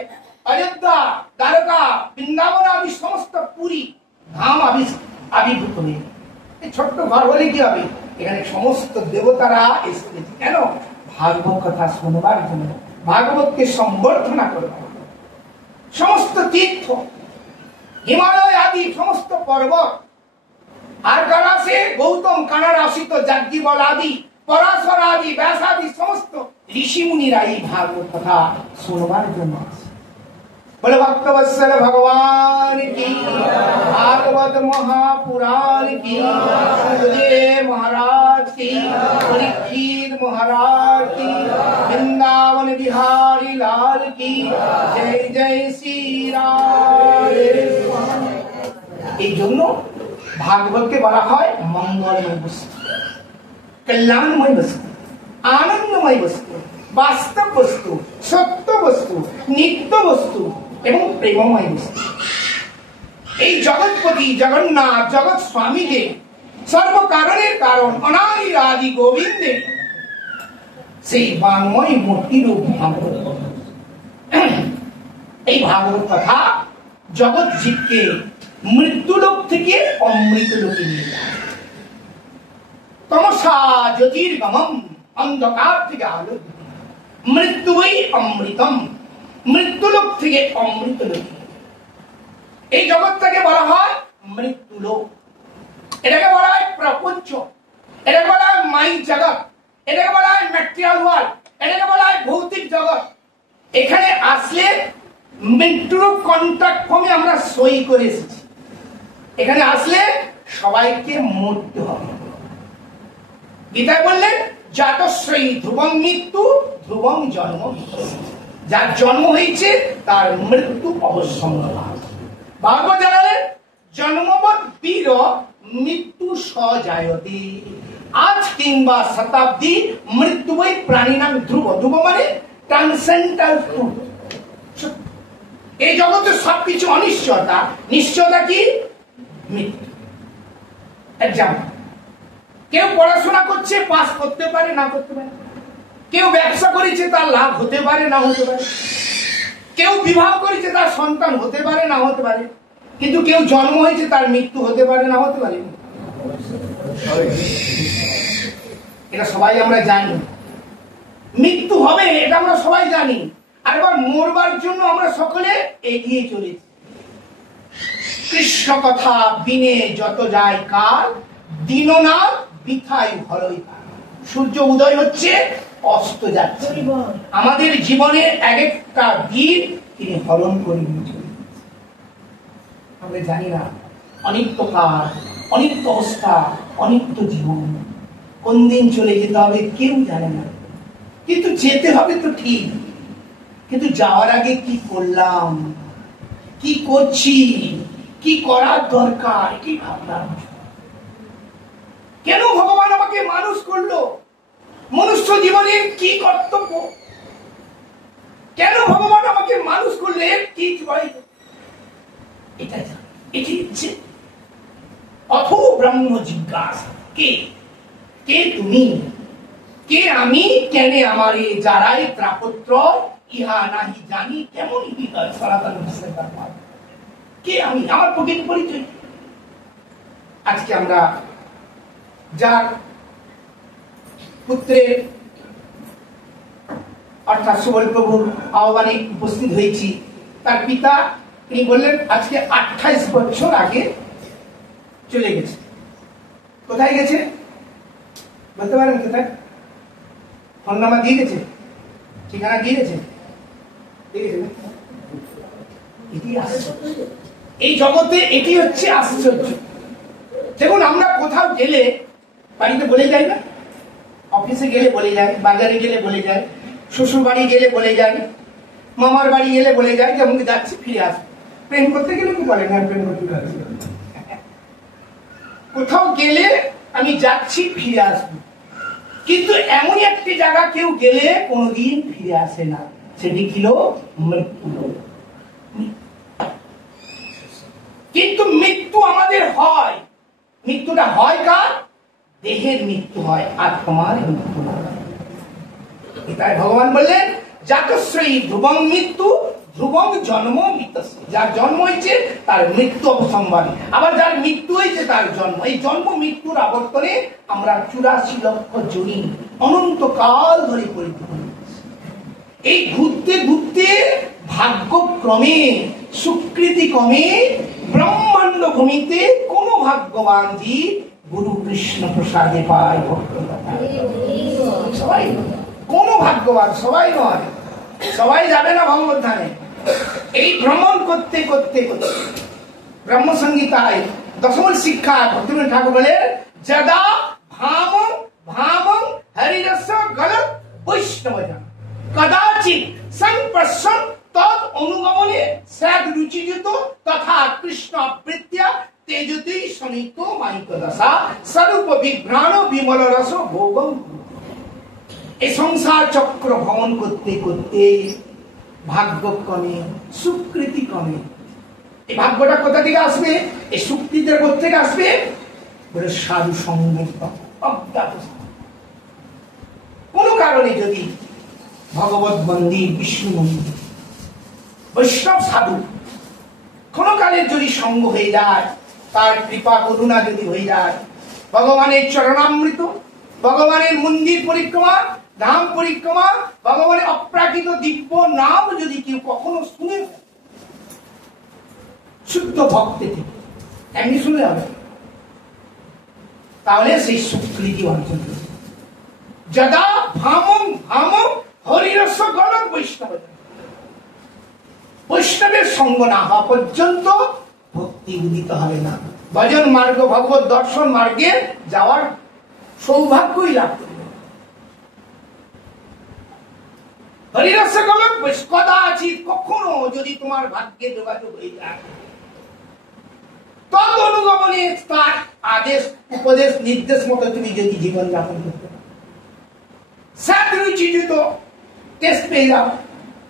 অযোধ্যা, দ্বারকা, বৃন্দাবন আদি সমস্ত পুরী ধাম আবির্ভূত হয়ে। এই ছোট্ট ঘর বলে কি হবে, এখানে সমস্ত দেবতারা এসেছে। কেন? ভাগবত কথা শুনবার জন্য, ভাগবতকে সম্বর্ধনা করবার। সমস্ত তীর্থ, হিমালয় আদি সমস্ত পর্বত, আর কারাসে গৌতম, কানার আসিত যাজ্ঞবল আদি, পরাশর আদি, ব্যাস আদি সমস্ত ঋষি মুনিরা এই ভাগবত কথা শুনবার জন্য আসে। বলে ভক্তবৎসল ভগবান কি, ভাগবত মহাপুরাণ কি, সুখদেব মহারাজ কি, পরীক্ষিত মহারাজ কি, বৃন্দাবন বিহারী লাল কি, জয় জয় শ্রী রাম। এই জন্য ভাগবতকে বলা হয় মঙ্গলময় বস্তু, কল্যাণময় বস্তু, আনন্দময় বস্তু, বাস্তব বস্তু, সত্য বস্তু, নিত্য বস্তু এবং প্রেমময় বস্তু। এই জগৎপতি জগন্নাথ জগৎ স্বামীকে, সর্বকারণের কারণ অনাদি আদি গোবিন্দে সেই বাংময় মূর্তিরূপ ভাগবত। এই ভাগবত কথা জগৎ জীবকে মৃত্যুলোক থেকে অমৃত লোকে নিয়ে যায়। তমসা জ্যোতির্গমম, অন্ধকার থেকে আলো, মৃত্যুই অমৃতম, মৃত্যুলোক থেকে অমৃত লোক। এই জগৎটাকে বলা হয় মৃত্যুলোক, এটাকে বলা হয় প্রপঞ্চ, এটাকে বলা হয় মাইক জগৎ, এটাকে বলা হয় ম্যাটেরিয়াল ওয়ার্ল্ড, এটাকে বলা হয় ভৌতিক জগৎ। এখানে আসলে মৃত্যুর কন্ট্রাক্ট ফর্মে আমরা সই করে এসেছি। এখানে আসলে সবাইকে মরতে হবে। গীতায় বললেন জাতশ্রয়ী ধ্রুবং মৃত্যু ধ্রুবং জন্ম, যার জন্ম হয়েছে তার মৃত্যু অবশ্যম্ভাবী। ভাগবত জানালেন জন্মবৎ বীর মৃত্যু সজায়তে, আজ কিংবা শতাব্দী মৃত্যু বৈ প্রাণী নাম ধ্রুব। ধ্রুব মানে ট্রান্সেন্ডেন্টাল ট্রুথ। এই জগতে সবকিছু অনিশ্চয়তা, নিশ্চয়তা কি? মৃত্যু। এক্সাম্পল, কেউ পড়াশোনা করছে, পাস করতে পারে না করতে পারে। কেউ ব্যবসা করেছে, তার লাভ হতে পারে না হতে পারে। কেউ বিবাহ করেছে, তার সন্তান হতে পারে না হতে পারে। কিন্তু কেউ জন্ম হয়েছে, তার মৃত্যু হতে পারে না হতে পারে। এটা সবাই আমরা জানি, মৃত্যু হবে এটা আমরা সবাই জানি। আর এবার মরবার জন্য আমরা সকলে এগিয়ে চলেছি। কৃষ্ণ কথা বিনে যত যায় কাল, দীননাথ বিথাই ভরই কাল। সূর্য উদয় হচ্ছে, অস্ত যাচ্ছে। আমাদের জীবনে এক একটা দিন তিনি হরণ করে নিয়েছেন। আমরা জানি না অনিত্য কাল, অনিত্য অবস্থা, অনিত্য জীবন, কোন দিন চলে যেতে হবে কেউ জানে না। কিন্তু যেতে হবে তো ঠিক, কিন্তু যাওয়ার আগে কি করলাম, কি করছি, কি করার দরকার, কি ভাবলাম। কেন ভগবান আমাকে মানুষ করলো, মনুষ্য জীবনের কি কর্তব্য, কেন ভগবান আমাকে মানুষ করলে, কি এটা এটি ইচ্ছে। অথো ব্রহ্ম জিজ্ঞাসা, কে কে তুমি, কে আমি, কেনে আমারে যারাই ত্রাপত্র, ইহা নাহি জানি কেমন সনাতন কে আমি, আমার প্রকৃত পরিচয়। আজকে আমরা যার পুত্রের অর্থাৎ সুবল প্রভুর আহ্বানে উপস্থিত হয়েছি, তার পিতা তিনি বললেন আজকে 28 বছর আগে চলে গেছে। কোথায় গেছে বলতে পারেন? কোথায়? ফোন নাম্বার দিয়ে গেছে, ঠিকানা দিয়ে গেছে। এই জগতে এটি হচ্ছে আশ্চর্য। দেখুন, আমরা কোথাও গেলে বাড়িতে বলে যাই না, অফিসে গেলে বলে যায়, বাজারে গেলে বলে যায়, শ্বশুর বাড়ি গেলে বলে যায়, মামার বাড়ি গেলে বলে যায় যে আমি যাচ্ছি, ফিরে আসবো। প্রেম করতে গেলে কি বলে না, প্রেম করতে যাচ্ছি। কোথাও গেলে আমি যাচ্ছি, ফিরে আসবো। কিন্তু এমনই একটি জায়গা কেউ গেলে কোনোদিন ফিরে আসে না, সেটি ছিল মৃত্যু। কিন্তু মৃত্যু আমাদের হয়, মৃত্যুটা হয় কার? দেহের মৃত্যু হয়, আত্মার মৃত্যু হয়। তাই ভগবান বললেন জাতশ্রয়ী ধ্রুবং মৃত্যু ধ্রুবং জন্ম মৃত্যুস্য। যার জন্ম হয়েছে তার মৃত্যু অবসম্ভাবী, আবার যার মৃত্যু হয়েছে তার জন্ম। এই জন্ম মৃত্যুর আবর্তনে আমরা 84 লক্ষ জনি অনন্তকাল ধরে পরিপূর্ণ। এই ঘুরতে ঘুরতে ভাগ্যক্রমে, সুকৃতি ক্রমে ব্রহ্মাণ্ড ভূমিতে কোন ভাগ্যবান জীব গুরু কৃষ্ণ প্রসাদে পায় ভক্ততা। সবাই কোন ভাগ্যবান, সবাই নয়, সবাই যাবে না ভগবত ধামে। এই ভ্রমণ করতে করতে করতে ব্রহ্মসংগীতায় দশম শিক্ষা ভক্তিবিনোদ ঠাকুর বলে যদা ভামং ভামং হরিরস গলত বৈষ্ণবজন কদাচিৎ সংপ্রসন তদ অনুগমনে স্যাদ রুচিযুত তথা কৃষ্ণ প্রীত্যা তেজতি সনিত মাইক দশা স্বরূপ বিভ্রাণ বিমল রস ভোগম। এই সংসার চক্র ভ্রমণ করতে করতে ভাগ্যক্রমে, সুকৃতি ক্রমে, এই ভাগ্যটা কোথা থেকে আসবে? এই সুকৃতির কোথেকে আসবে? বলে সাধু সঙ্গের অজ্ঞাত। কোন কারণে যদি ভগবত মন্দির, বিষ্ণু মন্দির, বৈষ্ণব সাধু কোন কালে যদি সঙ্গ হয়ে যায়, তার কৃপা করুণা যদি হয়ে যায়, ভগবানের চরণামৃত, ভগবানের মন্দির পরিক্রমা, ধাম পরিক্রমা, ভগবানের অপ্রাকৃত দিব্য নাম যদি কেউ কখনো শুনে, শুদ্ধ ভক্তি থেকে এমনি শুনে হবে, তাহলে সেই সুকৃতি অর্জন করবে। যদা ভামং ভামং হরিরস গলত বৈষ্ণব, বৈষ্ণবের সঙ্গ না হওয়া পর্যন্ত ভক্তি উদিত হবে না, ভজন মার্গ ভগবত দর্শন মার্গে যাওয়ার সৌভাগ্যই লাভ করবে। হরিরস কদাচিৎ কখনো যদি তোমার ভাগ্যে যোগাযোগ হয়ে যায়, তদ অনুগমনে তার আদেশ উপদেশ নির্দেশ মতো তুমি যদি জীবন যাপন করতে পারো, সাদরুচিত টেস্ট পেয়ে যাও।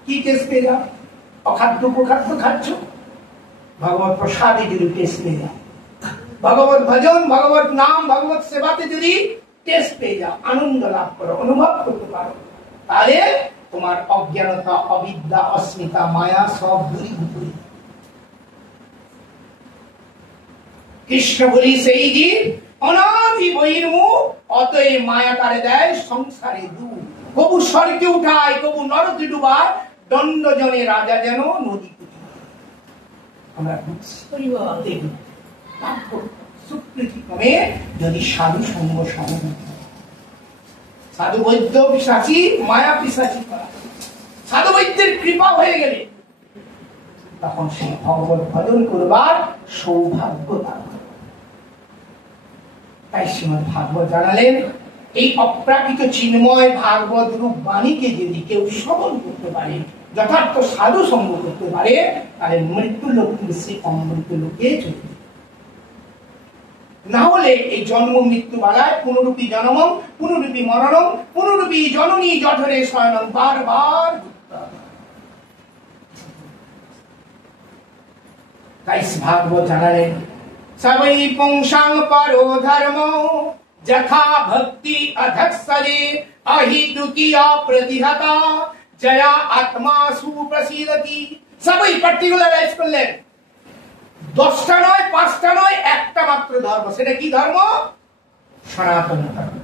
কি টেস্ট পেয়ে যাও? অখাদ্য কুখাদ্য খাচ্ছ, ভগবত প্রসাদে যদি টেস্ট পেয়ে যাও, ভগবত ভজন ভগবত নাম ভগবত সেবাতে যদি টেস্ট পেয়ে যাও, আনন্দ লাভ করো, অনুভব করতে পারো, তাহলে তোমার অজ্ঞানতা অবিদ্যা অস্মিতা মায়া সব দূরীভূত হয়ে যাবে। কৃষ্ণ বলি সেই জীব অনাদি বহির্মুখ, অতএব মায়া তারে দেয় সংসারে দূর। কবু স্বর্গে উঠায় কবু নরকে ডুবায়, দণ্ডজনে রাজা যেন নদী। আমরা সুকৃতিক্রমে যদি সাধু সঙ্গ সাধন, সাধু বৈদ্য পিশাচী মায়া পিশাচী করা, সাধু বৈদ্যের কৃপা হয়ে গেলে তখন সেই ভগবত ভজন করবার সৌভাগ্য তার। তাই শ্রীমদ ভাগবত জানালেন, এই অপ্রাকৃত চিন্ময় ভাগবত রূপ বাণীকে যদি কেউ শ্রবণ করতে পারে, যথার্থ সাধু সঙ্গ করতে পারে, তাহলে মৃত্যু লোক সে অমৃত লোকে চলে। না হলে এই জন্ম মৃত্যু বালায় পুনরূপী জন্মম পুনরূপী মরণম পুনরূপী জননী জঠরে শয়নম, বারবার। তাই ভাগবত জানালেন, সবই পুংসাং পরো ধর্ম যথা ভক্তি অধঃসলে অহিতুকি অপ্রতিহতা জয়া আত্মা সুপ্রসীদতি। সবই পার্টিকুলারাইজ করলেন, 10টা নয় 5টা নয়, একটা মাত্র ধর্ম। সেটা কি ধর্ম? সনাতন ধর্ম।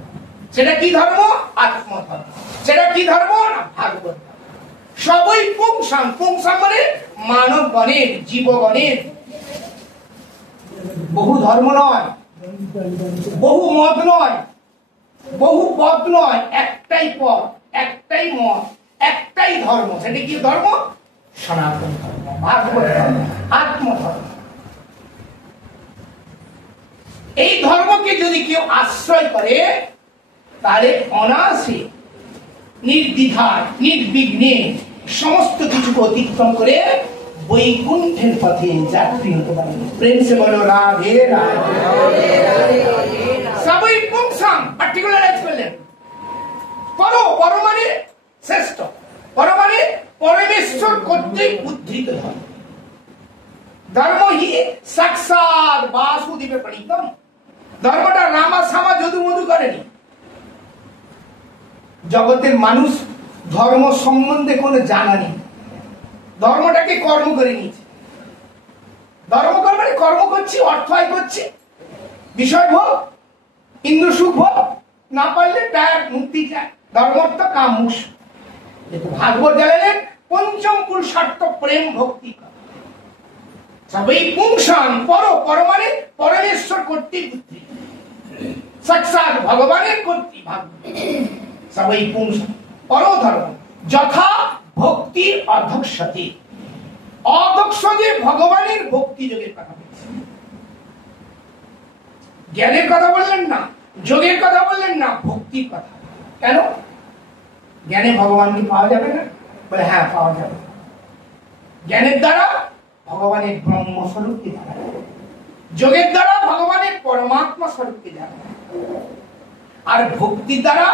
সেটা কি ধর্ম? আত্মধর্ম। সেটা কি ধর্ম? না ভাগবত ধর্ম। সবই পুংসাং, পুংসাং মানে মানব গণের, জীবগণের। বহু ধর্ম নয়, বহু মত নয়, বহু পদ নয়, একটাই পদ, একটাই মত, একটাই ধর্ম। সেটা কি ধর্ম? সনাতন ধর্ম, ভাগবত ধর্ম, আত্মধর্ম। এই ধর্মকে যদি কেউ আশ্রয় করে, তাহলে অনায়াসে নির্দ্বিধায় নির্বিঘ্নে সমস্ত কিছুকে অতিক্রম করে বৈকুণ্ঠের পথে যাত্রী হতে পারে। প্রেম সে বলো রাধে রাধে। সবই পুংসাং পার্টিকুলারাইজ করলেন। পর মানে শ্রেষ্ঠ, পর মানে পরমেশ্বর কর্তৃক উদ্ধৃত ধর্ম। ধর্ম হি সাক্ষাৎ বাসুদেবে প্রণীতম। ধর্মটা রামা সামা যদু মধু করেনি। জগতের মানুষ ধর্ম সম্বন্ধে কোনো জানা নেই, ধর্মটাকে কর্ম করে নিয়েছে। ধর্ম মানে কর্ম করছি, অর্থ আয় করছি, বিষয় ভোগ, ইন্দ্র সুখ ভোগ, না পারলে তার মুক্তি চায়। ধর্ম অর্থ কাম মুখ। ভাগবত জানালেন পঞ্চম পুরুষার্থ প্রেম ভক্তি। সবই পুংসাং পর মানে পরমেশ্বর কর্তৃক উদ্ধৃত, সাক্ষাৎ ভগবানের কর্তৃক ভাগবত। সবই পুংসাং পর ধর্ম যথা ভক্তি অধক্ষতে। অধক্ষ যে ভগবানের ভক্তি যোগের কথা বলছে, জ্ঞানের কথা বললেন না, যোগের কথা বললেন না, ভক্তির কথা। কেন? জ্ঞানে ভগবানকে পাওয়া যাবে না? বলে হ্যাঁ, পাওয়া যাবে। জ্ঞানের দ্বারা ভগবানের ব্রহ্মস্বরূপকে জানা যাবে, যোগের দ্বারা ভগবানের পরমাত্মা স্বরূপকে জানা যাবে, আর ভক্তির দ্বারা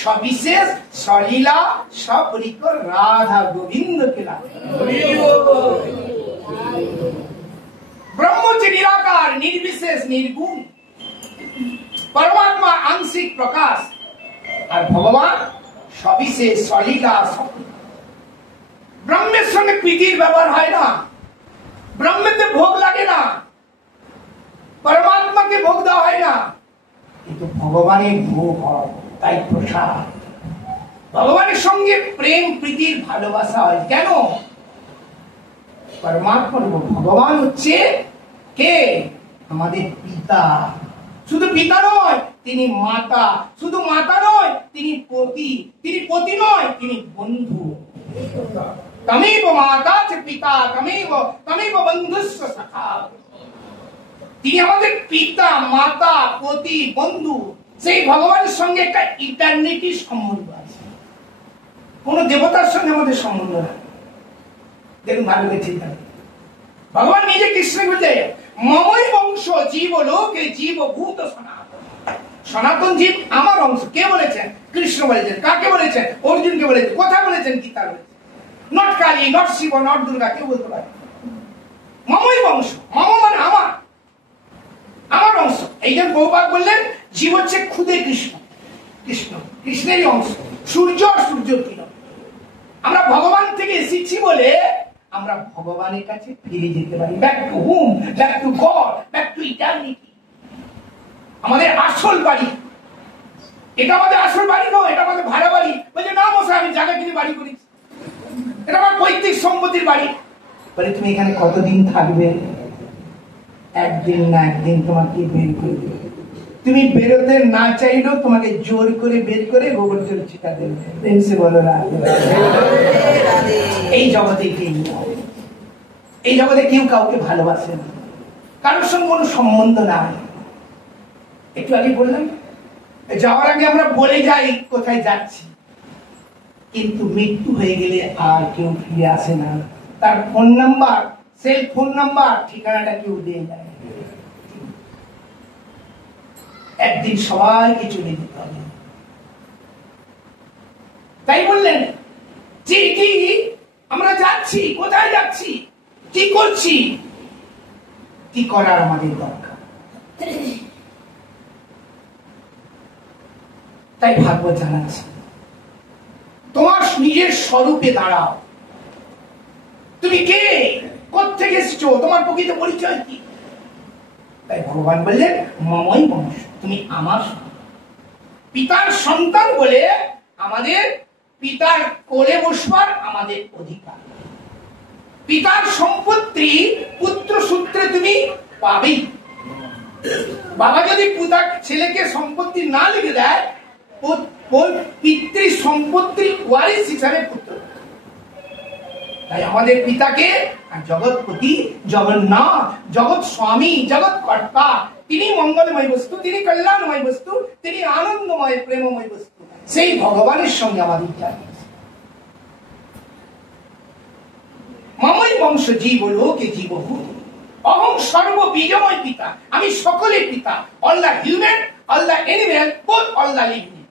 সবিশেষ সলীলা সপরিকর রাধা গোবিন্দকে লাভ। ব্রহ্ম যে নিরাকার, নির্বিশেষ, নির্গুণ, পরমাত্মা আংশিক প্রকাশ, আর ভগবান সবিশেষ সলীলা সপরিকর। ব্রহ্মের সঙ্গে প্রীতির ব্যবহার হয় না, ব্রহ্মেতে ভোগ লাগে না, পরমাত্মাকে ভোগ দেওয়া হয় না, কিন্তু ভগবানের ভোগ হয়। তাই প্রসাদ, ভগবানের সঙ্গে প্রেম প্রীতির ভালোবাসা হয়। কেন? পরমাত্মার ভগবান হচ্ছে কে? আমাদের পিতা। শুধু পিতা নয়, তিনি মাতা। শুধু মাতা নয়, তিনি পতি। তিনি পতি নয়, তিনি বন্ধু। তমেব মাতা চ পিতা তমেব বন্ধুস্ব সখা। তিনি আমাদের পিতা, মাতা, পতি, বন্ধু। সেই ভগবানের সঙ্গে একটা ইটারনিটি সম্বন্ধ আছে, কোন দেবতার সঙ্গে আমাদের সম্বন্ধ নেই। দেখুন ভালো করে ঠিক আছে, ভগবান নিজে কৃষ্ণ বলতে মমই বংশ জীব লোকে জীবভূত সনাতন। সনাতন জীব আমার অংশ। কে বলেছেন? কৃষ্ণ বলেছেন। কাকে বলেছেন? অর্জুনকে বলেছেন। কোথায় বলেছেন? গীতা বলেছেন। Not Kali, not Shiva, not Durga, কেউ বলতে পারে। মমই বংশ, মম মানে আমার, আমার অংশ। এই জন্য বহুপাত বললেন জীব হচ্ছে খুদে কৃষ্ণ, কৃষ্ণ কৃষ্ণেরই অংশ। সূর্য আর সূর্যের কিরণ। আমরা ভগবান থেকে এসেছি বলে আমরা ভগবানের কাছে ফিরে যেতে পারি। Back to hmm, back to god, back to eternity. আমাদের আসল বাড়ি এটা, আমাদের আসল বাড়ি নয়, এটা আমাদের ভাড়া বাড়ি। বলছে না মশাই, আমি জায়গা কিনে বাড়ি করেছি, এটা আমার পৈতৃক সম্পত্তির বাড়ি। বলে তুমি এখানে কতদিন থাকবে? একদিন না একদিন তোমাকে বের করে দেবে। তুমি বেরোতে না চাইলেও তোমাকে জোর করে বের করে গোবর জল ছিটা দেবে। প্রেমসে বলো না। এই জগতে কেউ, এই জগতে কেউ কাউকে ভালোবাসে না, কারোর সঙ্গে কোনো সম্বন্ধ নাই। একটু আগে বললাম, যাওয়ার আগে আমরা বলে যাই কোথায় যাচ্ছি, কিন্তু মৃত্যু হয়ে গেলে আর কেউ ফিরে আসে না। তার phone number, cell phone number, ঠিকানাটা কেউ দিয়ে যায়। একদিন সবাইকে চলে যেতে হবে। তাই বললেন যে কি আমরা যাচ্ছি, কোথায় যাচ্ছি, কি করছি, কি করার আমাদের দরকার। তাই ভাগবত জানাচ্ছি, তোমার নিজের স্বরূপে দাঁড়াও। তুমি কে, কোত্থেকে এসেছো, তোমার প্রকৃত পরিচয় কি? তাই ভগবান বললেন মমই বংশ, তুমি আমার পিতার সন্তান বলে আমাদের পিতার কোলে বসবার আমাদের অধিকার। পিতার সম্পত্তি পুত্র সূত্রে তুমি পাবেই। বাবা যদি পিতার ছেলেকে সম্পত্তি না লিখে দেয়, পিতৃ সম্পত্তির ওয়ারিশ হিসাবে পুত্র। তাই আমাদের পিতাকে জগৎপতি, জগন্নাথ, জগৎ স্বামী, জগৎ কর্তা, তিনি মঙ্গলময় বস্তু, তিনি কল্যাণময় বস্তু, তিনি আনন্দময় প্রেমময় বস্তু। সেই ভগবানের সঙ্গে আমাদের চাই। মমই বংশ জীব লোকে জীবভূত, অহং সর্ব বীজময় পিতা। আমি সকলের পিতা। All the human, all the animal, both all the living.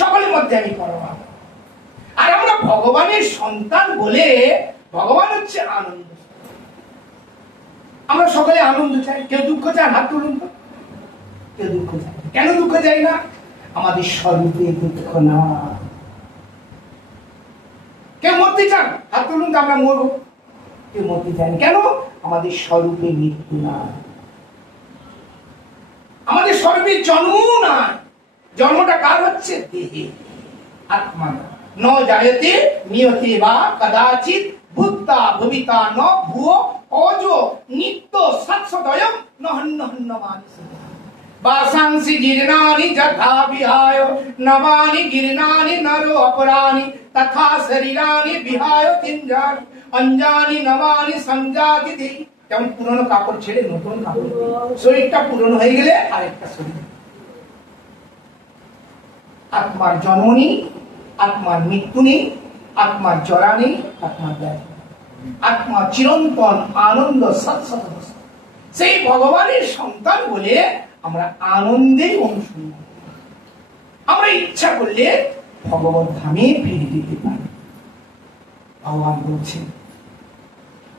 সকলের মধ্যে আমি পরমাত্মা। আর আমরা ভগবানের সন্তান বলে, ভগবান হচ্ছে আনন্দ। আমরা সকলে আনন্দ চাই। কেউ দুঃখ চান? হাত তুলুন তো। কেউ দুঃখ চাই? কেন দুঃখ চাই না? আমাদের স্বরূপে দুঃখ না। কেউ মরতে চান? হাত তুলুন তো, আমরা মরবো। কেউ মরতে চান? কেন? আমাদের স্বরূপে মৃত্যু না, আমাদের স্বরূপে জন্ম না। জন্মটা কার হচ্ছে? দেহে, আত্মা। ন জায়তে নিয়তে বা কদাচিৎ বুদ্ধা ভবিতা ন ভুয়ো অজো নিত্য সৎসদয়ম নহন্য মানস বাসাংসি গিরনানি যথা বিহায় নবানি গিরনানি নরো অপরানি তথা শরীরানি বিহায় তিনজানি অঞ্জানি নবানি সংজাতি দেই। যেমন পুরনো কাপড় ছেড়ে নতুন কাপড়, শরীরটা পুরনো হয়ে গেলে আরেকটা শরীর। আত্মার জন্ম নেই, আত্মার মৃত্যু নেই, আত্মার জরা নেই, আত্মার ব্যাধি। আত্মা চিরন্তন আনন্দ সৎসৎ। সেই ভগবানের সন্তান বলে আমরা আনন্দের অনুসন্ধান। আমরা ইচ্ছা করলে ভগবত ধামে ফিরে যেতে পারি। ভগবান বলছেন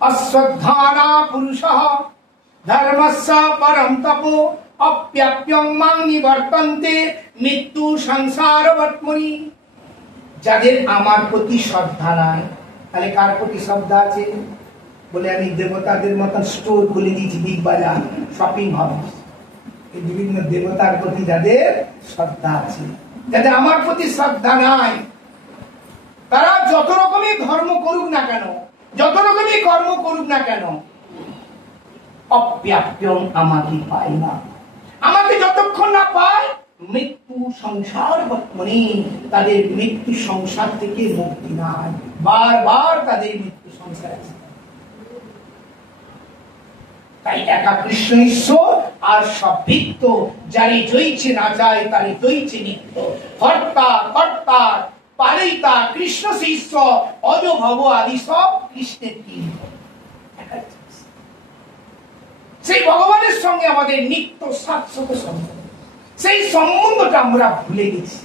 অশ্রদ্ধানা পুরুষঃ ধর্মস্য পরম তপো অপ্যাপ্যং মাং নিবর্তন্তে মৃত্যু সংসারবৎমনি। যাদের আমার প্রতি শ্রদ্ধা নাই, তাহলে কার প্রতি শ্রদ্ধা আছে? বলে আমি দেবতাদের মতন স্টোর খুলে দিয়েছি, বিগ বাজার, শপিং হাউস। এই বিভিন্ন দেবতার প্রতি যাদের শ্রদ্ধা আছে, যাদের আমার প্রতি শ্রদ্ধা নাই, তারা যত রকমের ধর্ম করুক না কেন, যত রকমের কর্ম করুক না কেন, অপ্যাপ্যং আমাকে পায় না। আমাকে যতক্ষণ না পায় মৃত্যু সংসার বর্তমানে, তাদের মৃত্যু সংসার থেকে মুক্তি নাই। বারবার তাদের মৃত্যু সংসার আছে। তাই একা কৃষ্ণ ঈশ্বর আর সব ভিত্ত, যারে জয়ছে না যায় তারে জয়ছে নিত্য। হর্তা কর্তা পালিতা কৃষ্ণ শিষ্য, অজ ভব আদি সব কৃষ্ণের কি। সেই ভগবানের সঙ্গে আমাদের নিত্য শাশ্বত সম্বন্ধ, সেই সম্বন্ধটা আমরা ভুলে গেছি।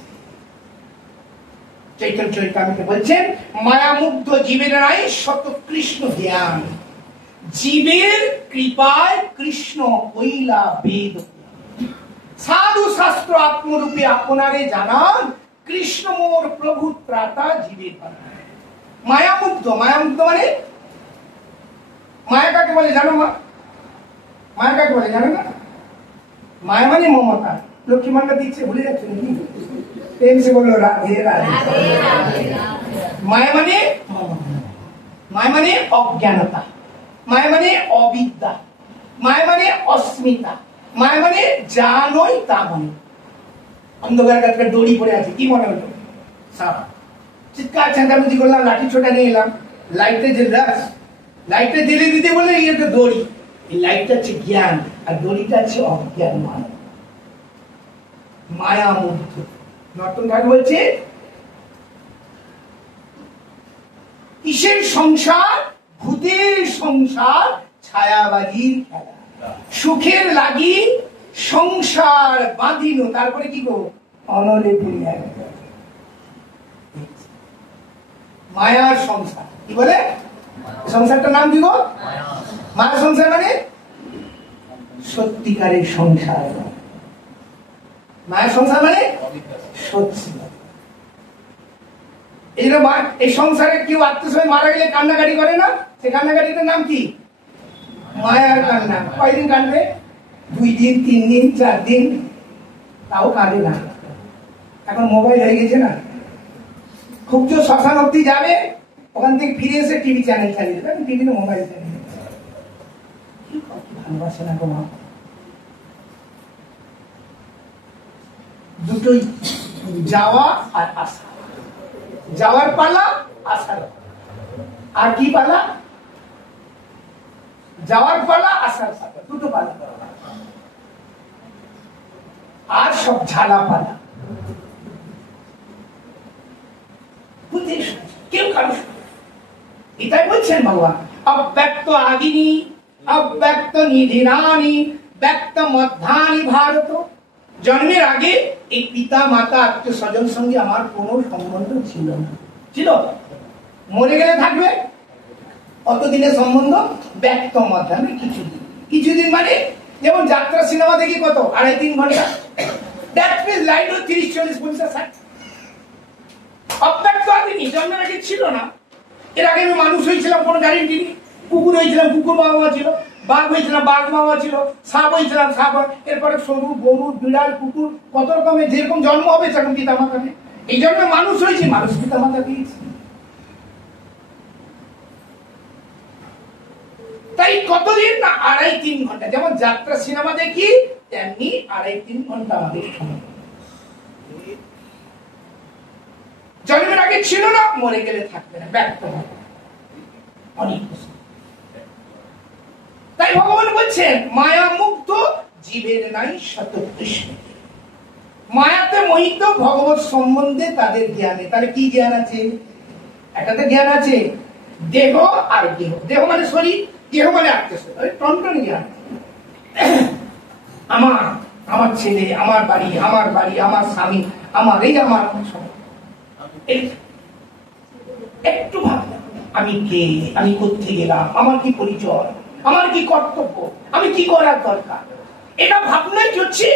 চৈতন্য চরিতামৃতে বলছেন, মায়ামুগ্ধ জীবের নাই শত কৃষ্ণ জ্ঞান, জীবের কৃপায় কৃষ্ণ কইলা বেদ। সাধু শাস্ত্র আত্মরূপে আপনারে জানান, কৃষ্ণ মোর প্রভু ত্রাতা জীবের পাঠায়। মায়ামুগ্ধ, মায়ামুগ্ধ মানে মায়া কাকে বলে জানো? মায়া কাকে বলে জানো না? মায়া মানে মমতা। লক্ষ্মী ভান্ডার দিচ্ছে, ভুলে যাচ্ছে নাকি? প্রেম সে বললো রাধে রাধে। মায়া মানে মায়া মানে অজ্ঞানতা, মায়া মানে অবিদ্যা, মায়া মানে অস্মিতা, মায়া মানে যা নয় তা নয়। অন্ধকার কাছে দড়ি পড়ে আছে, কি মনে হলো? সাপ। চিৎকার চেঁচামেচি করলাম, লাঠি ছোটা নিয়ে এলাম, লাইটে জ্বলে লাইটে জ্বেলে দিতে বলে এটা দড়ি। এই লাইটটা হচ্ছে জ্ঞান, আর দড়িটা হচ্ছে অজ্ঞান। মায়া মুগ্ধ। নতুন ঠাকুর বলছে, কিসের সংসার? ভূতের সংসার, ছায়াবাজির খেলা। সুখের লাগি সংসার বাঁধিল, তারপরে কি গো? অনলে পুরিয়া। মায়ার সংসার। কি বলে? সংসারটার নাম কি গো? মায়া সংসার মানে সত্যিকারের সংসার। মায়ের সংসার মানে সত্যি। এই সংসারে কেউ আত্মীয় সময় মারা গেলে কান্নাকাটি করে না? সে কান্নাকাটিটার নাম কি? মায়ার কান্না। কয়দিন কাঁদবে? 2 দিন, 3 দিন, 4 দিন, তাও কাঁদে না। এখন মোবাইল হয়ে গেছে না, খুব জোর শ্মশান অব্দি যাবে, ওখান থেকে ফিরে এসে টিভি চ্যানেল চালিয়ে দেবে, টিভিতে মোবাইল চ্যানেল। ভালোবাসে না গো মা। দুটোই, যাওয়া আর আসা। যাওয়ার পালা, আসার। আর কি পালা? যাওয়ার পালা, আসার পালা, দুটো পালা। আর সব ঝালা পালা। কেউ কারো, এটাই বলছেন ভগবান। অব্যক্ত আদিনি অব্যক্ত নিধিনানি ব্যক্ত মধ্যানি ভারত। জন্মের আগে এই পিতা মাতা আত্মীয় স্বজন সঙ্গে আমার কোনো সম্বন্ধ ছিল না। ছিল? মরে গেলে থাকবে। কতদিনের সম্বন্ধ? ব্যক্ত মধ্যানি, কিছুদিন। কিছুদিন মানে যেমন যাত্রা সিনেমা দেখি কত, 2.5-3 ঘন্টা। লাইন 30, 40, 50, 60। অব্যক্ত আদিনি, জন্মের আগে ছিল না। এর আগে আমি মানুষ হয়েছিলাম, কোনো গ্যারেন্টি নেই। কুকুর হয়েছিলাম, কুকুর বাবা মা ছিল। বাঘ হয়েছিলাম, বাঘ বাবা ছিল। সাপ হয়েছিলাম, সাপ। এরপরে সরু, গরু, বিড়াল, কুকুর, কত রকমের যেরকম জন্ম হবে সেরকম পিতা মাতা নেই। এই জন্মে মানুষ হয়েছে, মানুষ পিতা মাতা পেয়েছি। তাই কতদিন না? 2.5-3 ঘন্টা। যেমন যাত্রা সিনেমা দেখি, তেমনি 2.5-3 ঘন্টা আমাদের সময়। জন্মের আগে ছিল না, মরে গেলে থাকবে না, ব্যক্ত হবে। অনেক কিছু। তাই ভগবান বলছেন, মায়া মুক্ত জীবের নাই শত কৃষ্ণ। মায়াতে মোহিত ভগবত সম্বন্ধে তাদের জ্ঞানে। তাহলে কি জ্ঞান আছে? একটাতে জ্ঞান আছে দেহ আর দেহ। দেহ মানে শরীর, দেহ মানে আত্মীয়। টনটন জ্ঞান। আমার ছেলে, আমার বাড়ি, আমার স্বামী, আমার এই, আমার একটু ভাবলাম, আমি কে, আমি কোথায় গেলাম, আমার কি পরিচয়, আমার কি কর্তব্য, আমি কি করার দরকার, এটা ভাবনাই হচ্ছে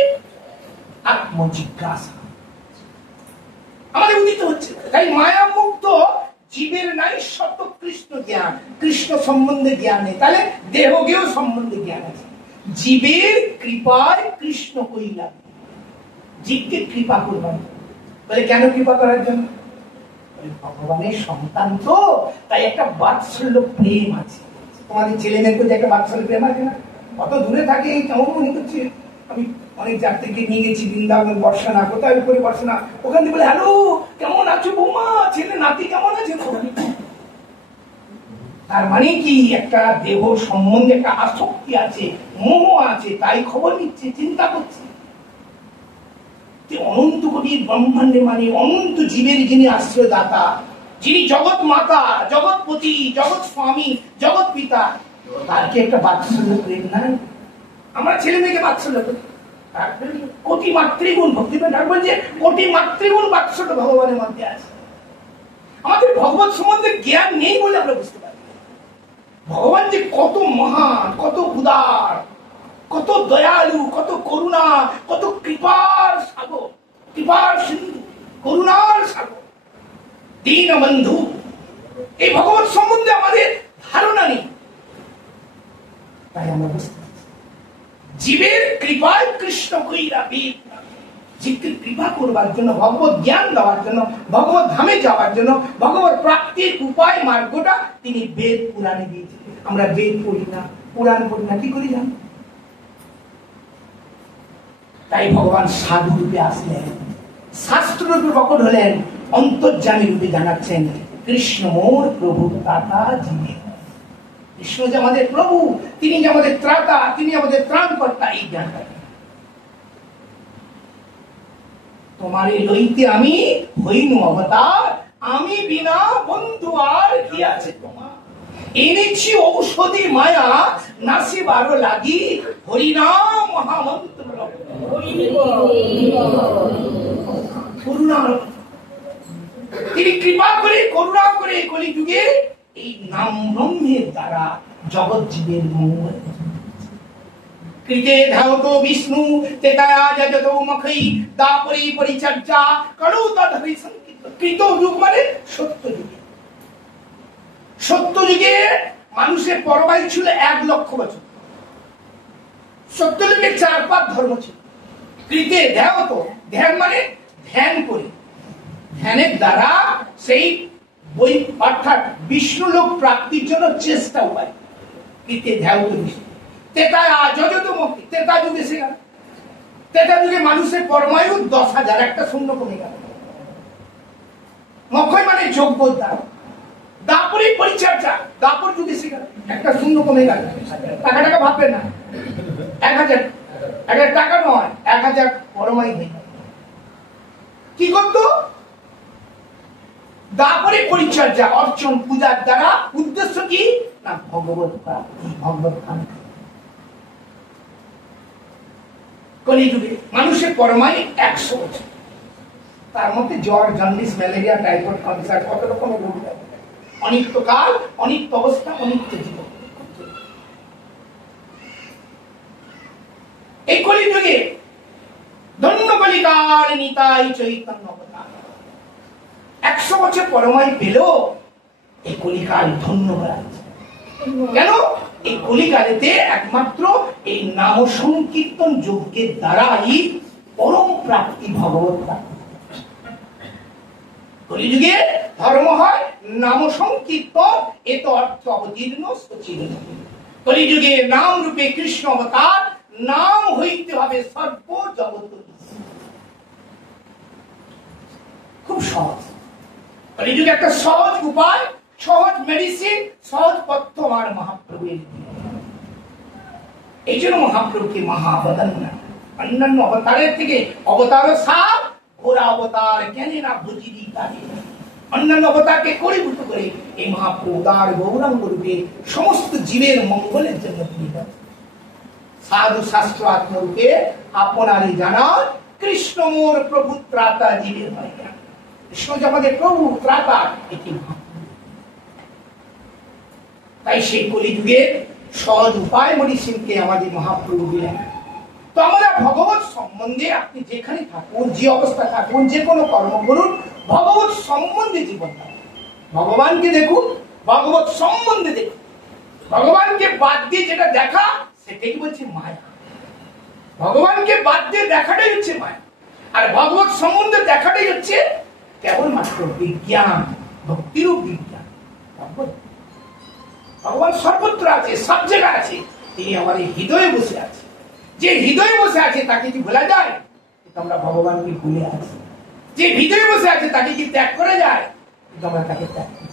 আত্মজিজ্ঞাসা আমাদের উদিত হচ্ছে। তাই মায়া মুক্ত জীবের নাই শত কৃষ্ণ জ্ঞান। কৃষ্ণ সম্বন্ধে জ্ঞান নেই, তাহলে দেহকেও সম্বন্ধে জ্ঞান আছে। জীবের কৃপায় কৃষ্ণ কইলা, জীবকে কৃপা করবেন। বলে কেন কৃপা করার জন্য? ভগবানের সন্তান তো, তাই একটা বাৎসল্য প্রেম আছে। তোমাদের ছেলে মেয়ের প্রতি একটা বাৎসল্য প্রেম আছে না? কত দূরে থাকে, কেমন মনে করছে। আমি অনেক যাত্রীকে নিয়ে গেছি বৃন্দাবন, বর্ষনা, কোথায় করে বর্ষনা, ওখান থেকে বলে হ্যালো কেমন আছো বৌমা, ছেলে নাতি কেমন আছে? তার মানে কি একটা দেহ সম্বন্ধে একটা আসক্তি আছে, মোহ আছে, তাই খবর নিচ্ছে, চিন্তা করছে। অনন্ত কোটি ব্রহ্মাণ্ডে মানে অনন্ত জীবের যিনি আশ্রয়দাতা, যিনি জগৎ মাতা, জগৎপতি, জগৎ স্বামী, জগৎ পিতা, তার কি একটা বাৎসল্য প্রেম নাই? আমরা ছেলে মেয়েকে বাৎসল্য করি, কোটি মাতৃগুণ, ভক্তিপূর্ণ ঠাকুর বলছে কোটি মাতৃগুণ বাৎসল্য ভগবানের মধ্যে আছে। আমাদের ভগবত সম্বন্ধে জ্ঞান নেই বলে আমরা বুঝতে পারি ভগবান যে কত মহান, কত উদার, কত দয়ালু, কত করুণা, কত কৃপার সাগর, কৃপার সিন্ধু, করুণার সাগর, দীনবন্ধু। এই ভগবত সম্বন্ধে আমাদের ধারণা নেই, তাই আমরা বুঝতে পারছি জীবের কৃপায় কৃষ্ণ কইরা বেদ, জীবকে কৃপা করবার জন্য, ভগবত জ্ঞান দেওয়ার জন্য, ভগবত ধামে যাওয়ার জন্য, ভগবত প্রাপ্তির উপায় মার্গটা তিনি বেদ পুরাণে দিয়েছেন। আমরা বেদ পড়ি না, পুরাণ পড়ি না, কি করি জানো? তাই ভগবান সাধু রূপে আসলেন, শাস্ত্র রূপে প্রকট হলেন, অন্তর্যামী রূপে জানাচ্ছেন কৃষ্ণ মোর প্রভু ত্রাতা জীবে। কৃষ্ণ যে আমাদের প্রভু, তিনি যে আমাদের ত্রাতা, তিনি আমাদের ত্রাণকর্তা, এই জ্ঞানটা। তোমারে লইতে আমি হইনু অবতার, আমি বিনা বন্ধু আর কি আছে তোমার। এনেছি ঔষধি মায়া, নাসিবারো লাগি হরিনাম মহামন্ত্র। তিনি কৃপা করে, করুণা করে কলিযুগে এই নাম ব্রহ্মের দ্বারা জগৎ জীবের মঙ্গল। কৃতে ধাবত বিষ্ণু তেতায়া যজত মুখৈ দাপরি পরিচর্যা করো তদভি সংকীর্ত। কৃত যুগ মানে সত্য যুগে। সত্য যুগে মানুষের পরবায়ু ছিল 1,00,000 বছর। সত্য যুগে 4-5 ধর্ম ছিল। কৃতে ধ্যাবত, ধ্যান মানে ধ্যান করে, ধ্যানের দ্বারা সেই বই অর্থাৎ বিষ্ণু লোক প্রাপ্তির জন্য চেষ্টা উপায়। কৃতে ধ্যাবত বিষ্ণু। তেতায়া যজত মুখী, তেতা যুগে এসে গেল। তেতা যুগে মানুষের পরমায়ু 10,000, একটা শূন্য কমে গেল। মক্ষয় মানে যোগ্য দ্বার। দাপরি পরিচর্যা, দাপর যুগে এসে গেল, একটা শূন্য কমে গেল। টাকা টাকা ভাববেন না, 1,000, 1,000 টাকা নয়, 1,000 পরমায়ু হয়ে গেল। কি করতো? দাপরি পরিচর্যা, অর্চন, পূজার দ্বারা উদ্দেশ্য কি না ভগবত প্রাপ্তি, ভগবত ধাম। কলিযুগে মানুষের পরমায়ু 100 বছর। তার মধ্যে জ্বর, জন্ডিস, ম্যালেরিয়া, টাইফয়েড, ক্যান্সার, কত রকমের রোগ, অনিত্য কাল, অনিত্য অবস্থা, অনিত্য জীবন। এই কলিযুগে ধন্য কলিকাল নিতাই চৈতন্য অবতার। 100 বছর পরমায়ু পেলেও এই কলিকাল ধন্য হয়ে আছে। কেন? এই কলিকালেতে একমাত্র এই নাম সংকীর্তন যজ্ঞের দ্বারাই পরম প্রাপ্তি, ভগবত প্রাপ্তি। কলিযুগে ধর্ম হয় নাম সংকীর্তন, এত অর্থ অবতীর্ণ সচির্ণ। কলিযুগে নাম রূপে কৃষ্ণ অবতার, নাম হইতে হবে সর্ব জগৎ। খুব সহজ। কলিযুগে একটা সহজ উপায়, সহজ মেডিসিন, সহজ পথ্য আমার মহাপ্রভুর। এই জন্য মহাপ্রভুকে মহাবদান, অন্যান্য অবতারের থেকে অবতার সাপ, ঘোরা অবতার জ্ঞানে না বুঝিবি তারে। অন্যান্য অবতারকে করিভূত করে এই মহাপ্রভু উদার গৌরাঙ্গ রূপে সমস্ত জীবের মঙ্গলের জন্য তিনি সাধু শাস্ত্র আত্মরূপে আপনারই জানান কৃষ্ণ মোর প্রভু ত্রাতা জীবের হয়। কৃষ্ণ যে আমাদের প্রভু ত্রাতা, এটি তাই সেই কলিযুগের সহজ উপায় মেডিসিনকে আমাদের মহাপ্রভু দিলেন। তো আমরা ভগবত সম্বন্ধে আপনি যেখানে থাকুন, যে অবস্থা থাকুন, যে কোনো কর্ম করুন, ভগবত সম্বন্ধে জীবন থাকুন। ভগবানকে দেখুন, ভগবত সম্বন্ধে দেখুন। ভগবানকে বাদ দিয়ে যেটা দেখা সেটাই বলছে মায়া। ভগবানকে বাদ দিয়ে দেখাটাই হচ্ছে মায়া, আর ভগবত সম্বন্ধে দেখাটাই হচ্ছে কেবলমাত্র বিজ্ঞান, ভক্তিরূপ বিজ্ঞান। ভগবান সর্বত্র আছে, সব জায়গায় আছে। তিনি আমাদের হৃদয়ে বসে আছে। যে হৃদয়ে বসে আছে তাকে কি ভোলা যায়? আমরা ভগবানকে ভুলে আছি। যে হৃদয়ে বসে আছে তাকে কি ত্যাগ করা যায়? আমরা তাকে ত্যাগ করি।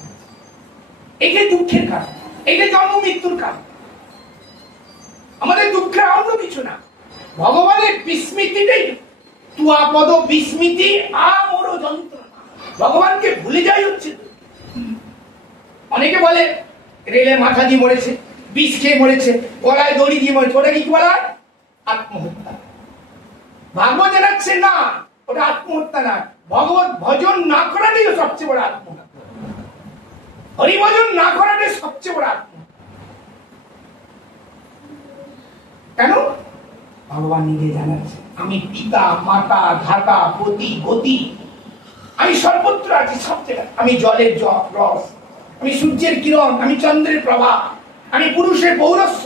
এটাই দুঃখের কারণ। এটা জন্ম মৃত্যুর কারণ। আমাদের দুঃখের অন্য কিছু না, ভগবানের বিস্মৃতিটাই তুয়াপদ বিস্মৃতি আমর যন্ত্রণা। ভগবানকে ভুলে যাই হচ্ছে। অনেকে বলে রেলে মাথা দিয়ে মরেছে, বিষ খেয়ে মরেছে, গলায় দড়ি দিয়ে মরেছে, ওটা কি বলা হয়? আত্মহত্যা। ভাগবত জানাচ্ছে না, ওটা আত্মহত্যা না। ভগবত ভজন না করাটাই সবচেয়ে বড় আত্মহত্যা। হরিভজন না করাটাই সবচেয়ে বড় আত্মহত্যা। কেন? ভগবান নিজে জানাচ্ছে আমি পিতা মাতা ধাতা পতি গতি, আমি সর্বত্র আছি, সব জায়গায়। আমি জলের রস, আমি সূর্যের কিরণ, আমি চন্দ্রের প্রভা, আমি পুরুষের পৌরস্য,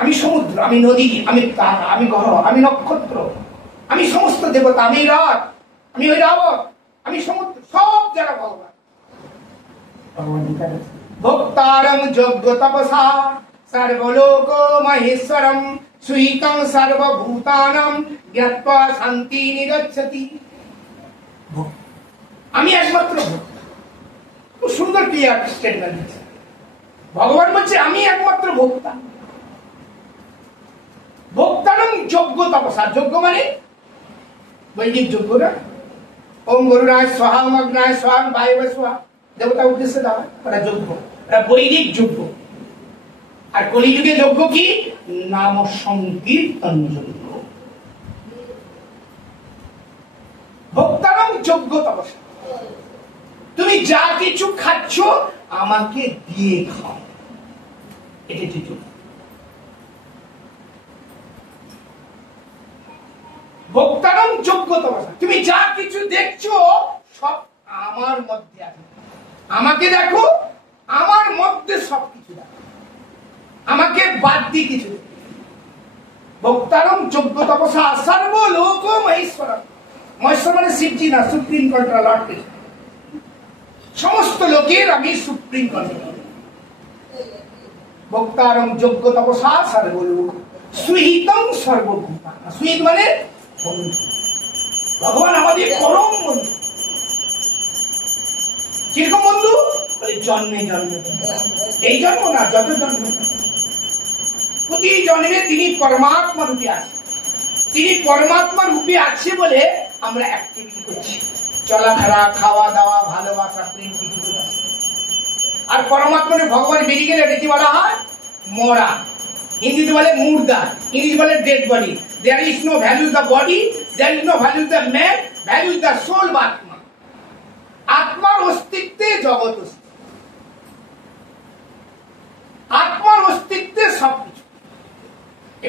আমি সমুদ্র, আমি নদী, আমি তারা, আমি গ্রহ, আমি নক্ষত্র, আমি সমস্ত দেবতা, আমি রাত, আমি ওই রাবণ, আমি সমুদ্র, সব জায়গা ভগবান। ভোক্তারং যজ্ঞ তপসা সর্বলোক মহেশ্বরম সুহিতং সর্বভূতানাং জ্ঞাত্বা শান্তি নিগচ্ছতি। আমি একমাত্র ভোক্তা। খুব সুন্দর ক্লিয়ার স্টেটমেন্ট দিচ্ছে ভগবান। বলছে আমি একমাত্র ভোক্তা। ভোক্তারং যজ্ঞ তপসা, যজ্ঞ মানে বৈদিক যজ্ঞ না? ওম গরুরায় স্বাহা, ওম অগ্নায় স্বাহা, বায়বে স্বাহা, দেবতা উদ্দেশ্যে দেওয়া, ওটা যজ্ঞ, ওটা বৈদিক যজ্ঞ। আর কলিযুগে যজ্ঞ কি? নাম সংকীর্তন যজ্ঞ। ভোক্তারং যজ্ঞ তপসা, তুমি যা কিছু খাচ্ছ আমাকে দিয়ে খাও, এটা যজ্ঞ। ভোক্তারং যজ্ঞ তপসা, তুমি যা কিছু দেখছো সব আমার মধ্যে আছে। আমাকে দেখো, আমার মধ্যে সবকিছু দেখো, আমাকে বাদ দিয়ে কিছু। ভোক্তারং যজ্ঞ তপসা সর্বলোক মহেশ্বরম, মহেশ্বর মানে শিবজি না, সুপ্রিম কন্ট্রোল, লর্ড কৃষ্ণ। সমস্ত লোকের আমি সুপ্রিম কন্ট্রোল। ভোক্তারং যজ্ঞ তপসা সর্বলোক সুহিতং সর্বভূতা, সুহিত মানে ভগবান আমাদের পরম বন্ধু। কিরকম বন্ধু? জন্মে জন্মে, এই জন্ম না, যত জন্ম, প্রতি জন্মে তিনি পরমাত্মা রূপে আছে। তিনি পরমাত্মা রূপে আছে বলে আমরা অ্যাক্টিভিটি করছি, চলাফেরা, খাওয়া দাওয়া, ভালোবাসা, প্রেম, কিছু। আর পরমাত্মা ভগবান বেরিয়ে গেলে এটা কি বলা হয়? মরা। হিন্দিতে বলে মুর্দা, ইংলিশ বলে dead body. There is no value the body, there is no value the man, value the soul বা আত্মা। আত্মার অস্তিত্বে জগৎ অস্তিত্ব, আত্মার অস্তিত্বে সবকিছু।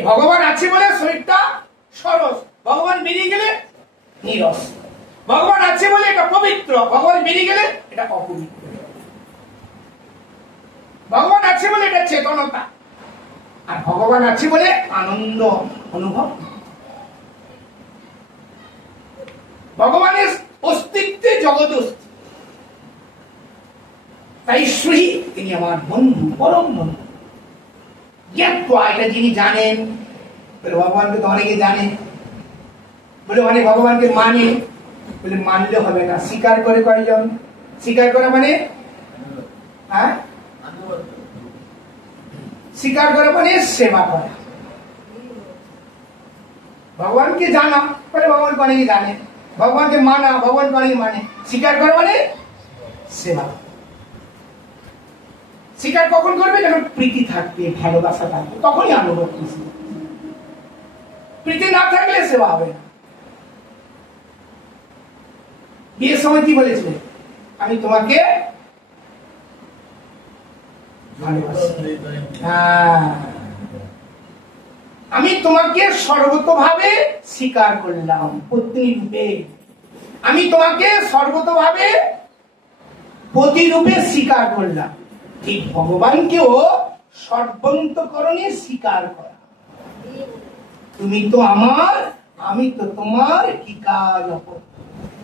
ভগবান আছে বলে শরীরটা সরস, ভগবান বেরিয়ে গেলে নিরস। ভগবান আছে বলে এটা পবিত্র, ভগবান বেরিয়ে গেলে এটা অপবিত্র। ভগবান আছে বলে এটা চেতনতা, আর ভগবান আছে বলে আনন্দ অনুভব। ভগবানের অস্তিত্বে জগৎ অস্তিত্ব। তাই শ্রী তিনি আমার বন্ধু, পরম বন্ধু। জ্ঞাত্বা, এটা যিনি জানেন, বলে ভগবানকে তো অনেকে জানে, বলে অনেক ভগবানকে মানে, বলে মানলে হবে না, স্বীকার করে কয়জন? স্বীকার করা মানে হ্যাঁ, স্বীকার করা মানে সেবা করা। ভগবানকে জানা বলে ভগবানকে অনেকে জানে, ভগবানকে মানা ভগবানকে অনেকে মানে, স্বীকার করা মানে সেবা। স্বীকার কখন করবে? যখন প্রীতি থাকবে, ভালোবাসা থাকবে, তখনই অনুভব করছি। প্রীতি না থাকলে সেবা হবে না। বিয়ের সময় কি বলেছিলে? আমি তোমাকে ভালোবাসি, আমি তোমাকে সর্বতভাবে স্বীকার করলাম পত্নী রূপে, আমি তোমাকে সর্বতভাবে পতি রূপে স্বীকার করলাম। ঠিক ভগবানকেও সর্বান্তকরণে স্বীকার করা। তুমি তো আমার, আমি তো তোমার, কি কাজ অপর।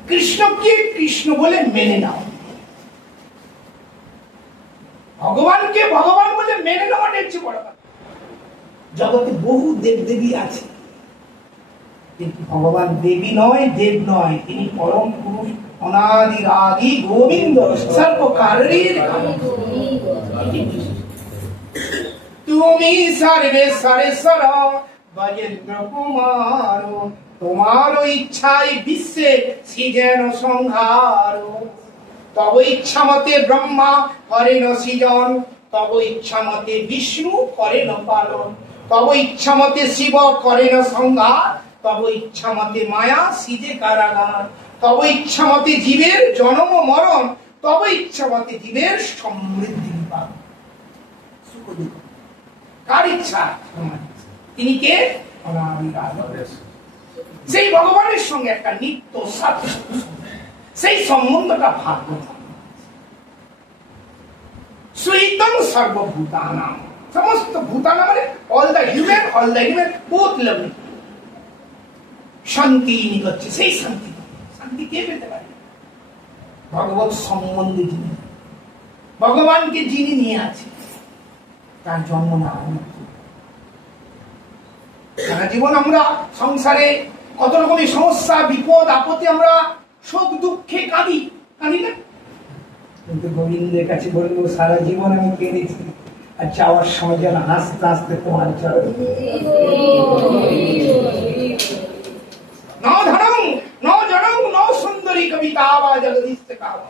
কৃষ্ণকে কৃষ্ণ বলে মেনে নাও, ভগবানকে ভগবান বলে মেনে নেওয়াটা হচ্ছে বড় কথা। জগতে বহু দেবদেবী আছে, কিন্তু ভগবান দেবী নয়, দেব নয়, তিনি পরম পুরুষ, অনাদির আদি গোবিন্দ, সর্বকালের তুমি সর্বেশ্বরেশ্বর গজেন্দ্র কুমার, তোমার ইচ্ছায় বিশ্বে সৃজন সংহার। তব ইচ্ছা মতে ব্রহ্মা করেন সৃজন, তব ইচ্ছা মতে বিষ্ণু করেন পালন, তব ইচ্ছা মতে শিব করেন সংহার, তব ইচ্ছা মতে মায়া সৃজে কারাগার, তব ইচ্ছা মতে জীবের জন্ম মরণ, তব ইচ্ছা মতে জীবের সমৃদ্ধি বিপাক। কার ইচ্ছা? তিনি কে? সেই ভগবানের সঙ্গে একটা নিত্য সাথে সেই সম্বন্ধটা ভাগ্য। সুইতং সর্বভূতানাম, সমস্ত ভূতানাম মানে all the human both level শান্তি হচ্ছে। সেই শান্তি, শান্তি কে পেতে পারে? ভগবত সম্বন্ধে যিনি, ভগবানকে যিনি নিয়ে আছে, তার জন্ম না সারা জীবন আমরা সংসারে কত রকমের সমস্যা, বিপদ আপদে আমরা শোক দুঃখে কাঁদি না? কিন্তু গোবিন্দের কাছে বলবো সারা জীবন আমি কেঁদেছি, আর যাওয়ার সময় যেন হাসতে হাসতে তোমার চরণ সুন্দরী কবিতা বা জগদীশে কাবা।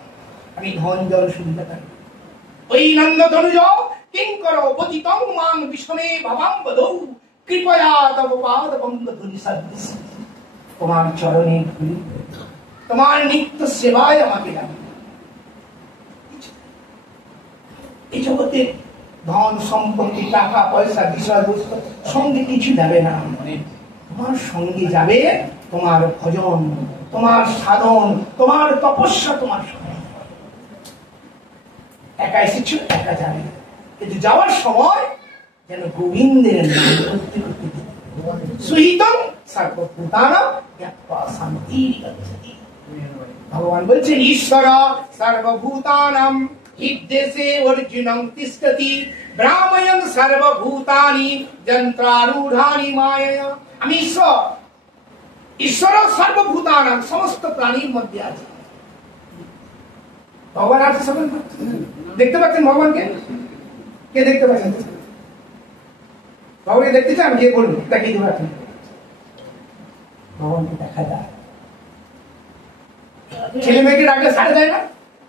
আমি ধন জল শুনতে পারি ওই নন্দ তনুজ কিঙ্কর পতিতং মাং বিষমে ভবাম বদৌ কৃপয়া তব পাদ বন্ধ ধুলি সদৃশ। তোমার চরণে ধুলি, তোমার নিত্য সেবায় আমাকে লাগে। এই জগতে ধন সম্পত্তি টাকা পয়সা বিষয়বস্তু সঙ্গে কিছু যাবে না, তোমার সঙ্গে যাবে তোমার ভজন, তোমার সাধন, তোমার তপস্যা, তোমার সঙ্গে। একা এসেছো, একা যাবে, কিন্তু যাওয়ার সময় যেন গোবিন্দের নাম করতে করতে সুহিতং সর্বভূতানাম জ্ঞাত্বা শান্তির্গচ্ছতি। ভগবান বলছেন ঈশ্বর সর্বভূতানাম হৃদ্দেশে অর্জুনং তিষ্ঠতি ব্রাহ্ময়ং সর্বভূতানি যন্ত্রারূঢ়ানি মায়য়া। আমি ঈশ্বর, ঈশ্বর সর্বভূতানাম, সমস্ত প্রাণীর মধ্যে আছে। ভগবান আছে সবাই, দেখতে পাচ্ছেন ভগবানকে? কে দেখতে পাচ্ছেন? ভগবানকে দেখতে চান? কে বলুন, দেখিয়ে দেবেন আপনি। ভগবানকে দেখা যায়। ছেলে মেয়েকে ডাকলে সাড়ে দেয় না,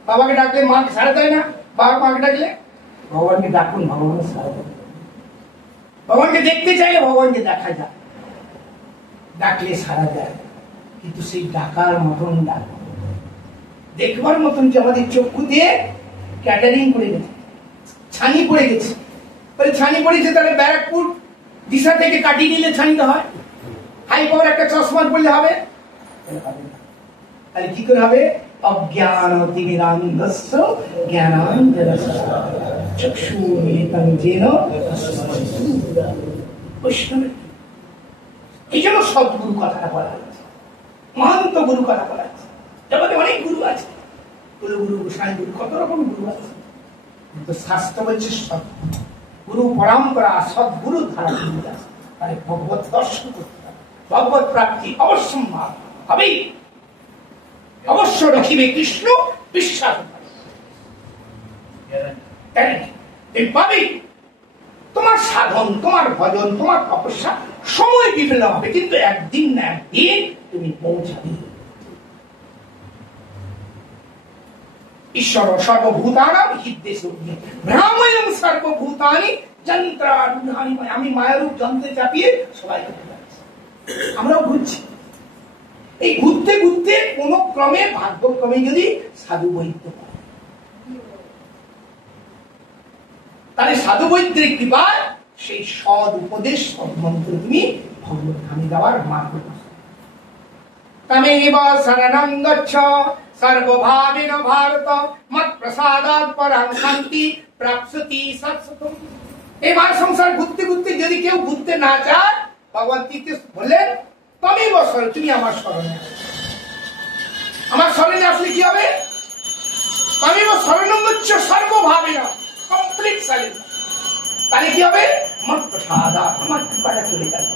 বাবাকে ডাকলে মাকে সাড়ে দেয় না, বাবা মাকে ডাকলে। ভগবানকে ডাকুন, ভগবানের সাড়ে দেয়। ভগবানকে দেখতে চাইলে ভগবানকে দেখা যায়, ডাকলে সাড়া দেয়। কিন্তু সেই ডাকার মতন ডাক, দেখবার মতন যে আমাদের চক্ষু দিয়ে ক্যাটারিং করে গেছে, ছানি পড়ে গেছে। ছানি পড়েছে, তাহলে ব্যারাকপুর দিশা থেকে কাটিয়ে নিলে ছানিতে হয়? হাই পাওয়ার একটা চশমা পড়লে হবে? তাহলে কি করে হবে? অজ্ঞান তিমিরান্ধস্য জ্ঞানাঞ্জনশলাকয়া চক্ষুর্মিলিতং যেন বৈষ্ণবের। এই জন্য সদ্গুরু কথাটা বলা হয়েছে, মহান্ত গুরু কথা বলা হয়েছে। জগতে অনেক গুরু আছে, গুরু গোসাই গুরু, কত রকম গুরু আছে, কিন্তু শাস্ত্র বলছে সদ্গুরু, গুরু পরম্পরা সদ্গুরু ধারা গুরু আছে। তাই ভগবত দর্শন করতে হবে, ভগবত প্রাপ্তি অবশ্যই হবেই, অবশ্য রাখিবে কৃষ্ণ বিশ্বাস পাবেই। তোমার সাধন, তোমার ভজন, তোমার তপস্যা সময় বিভিন্ন হবে, কিন্তু একদিন না একদিন তুমি পৌঁছাবে। ঈশ্বর সর্বভূতানাম হৃদ্দেশে ব্রাহ্ময়ং সর্বভূতানি যন্ত্রারূঢ়ানি। আমি মায়ারূপ যন্ত্রে চাপিয়ে সবাইকে ঘুরাচ্ছি, আমরাও ঘুরছি। এই ঘুরতে ঘুরতে কোন ক্রমে ভাগ্যক্রমে যদি সাধু বৈদ্য পায়, তাহলে সাধু বৈদ্যের কৃপায় সেই সদ উপদেশ সদমন্ত্র তুমি ভগবত ধামে যাওয়ার মার্গ। তমেব শরণং গচ্ছ সর্বভাবেন ভারত মৎ প্রসাদাৎ পরং শান্তি প্রাপ্স্যতি সৎসতম। এবার সংসার ঘুরতে ঘুরতে যদি কেউ ঘুরতে না চায়, ভগবান তৃতীয় বললেন তমেব শরণ, তুমি আমার শরণে। আমার শরণে আসলে কি হবে? তমেব শরণং গচ্ছ সর্বভাবেন, কমপ্লিট সাইলেন্স। তাহলে কি হবে? মৎ প্রসাদাৎ, আমার কৃপাটা চলে যাবে।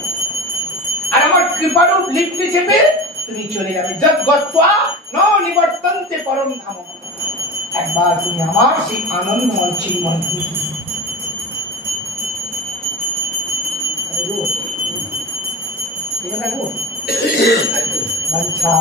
আর আমার কৃপারূপ লিফটে চেপে তুমি চলে যাবে। যৎ গত্বা ন নিবর্তন্তে পরম ধাম। একবার তুমি আমার সেই আনন্দময় চিন্ময় বাঞ্ছা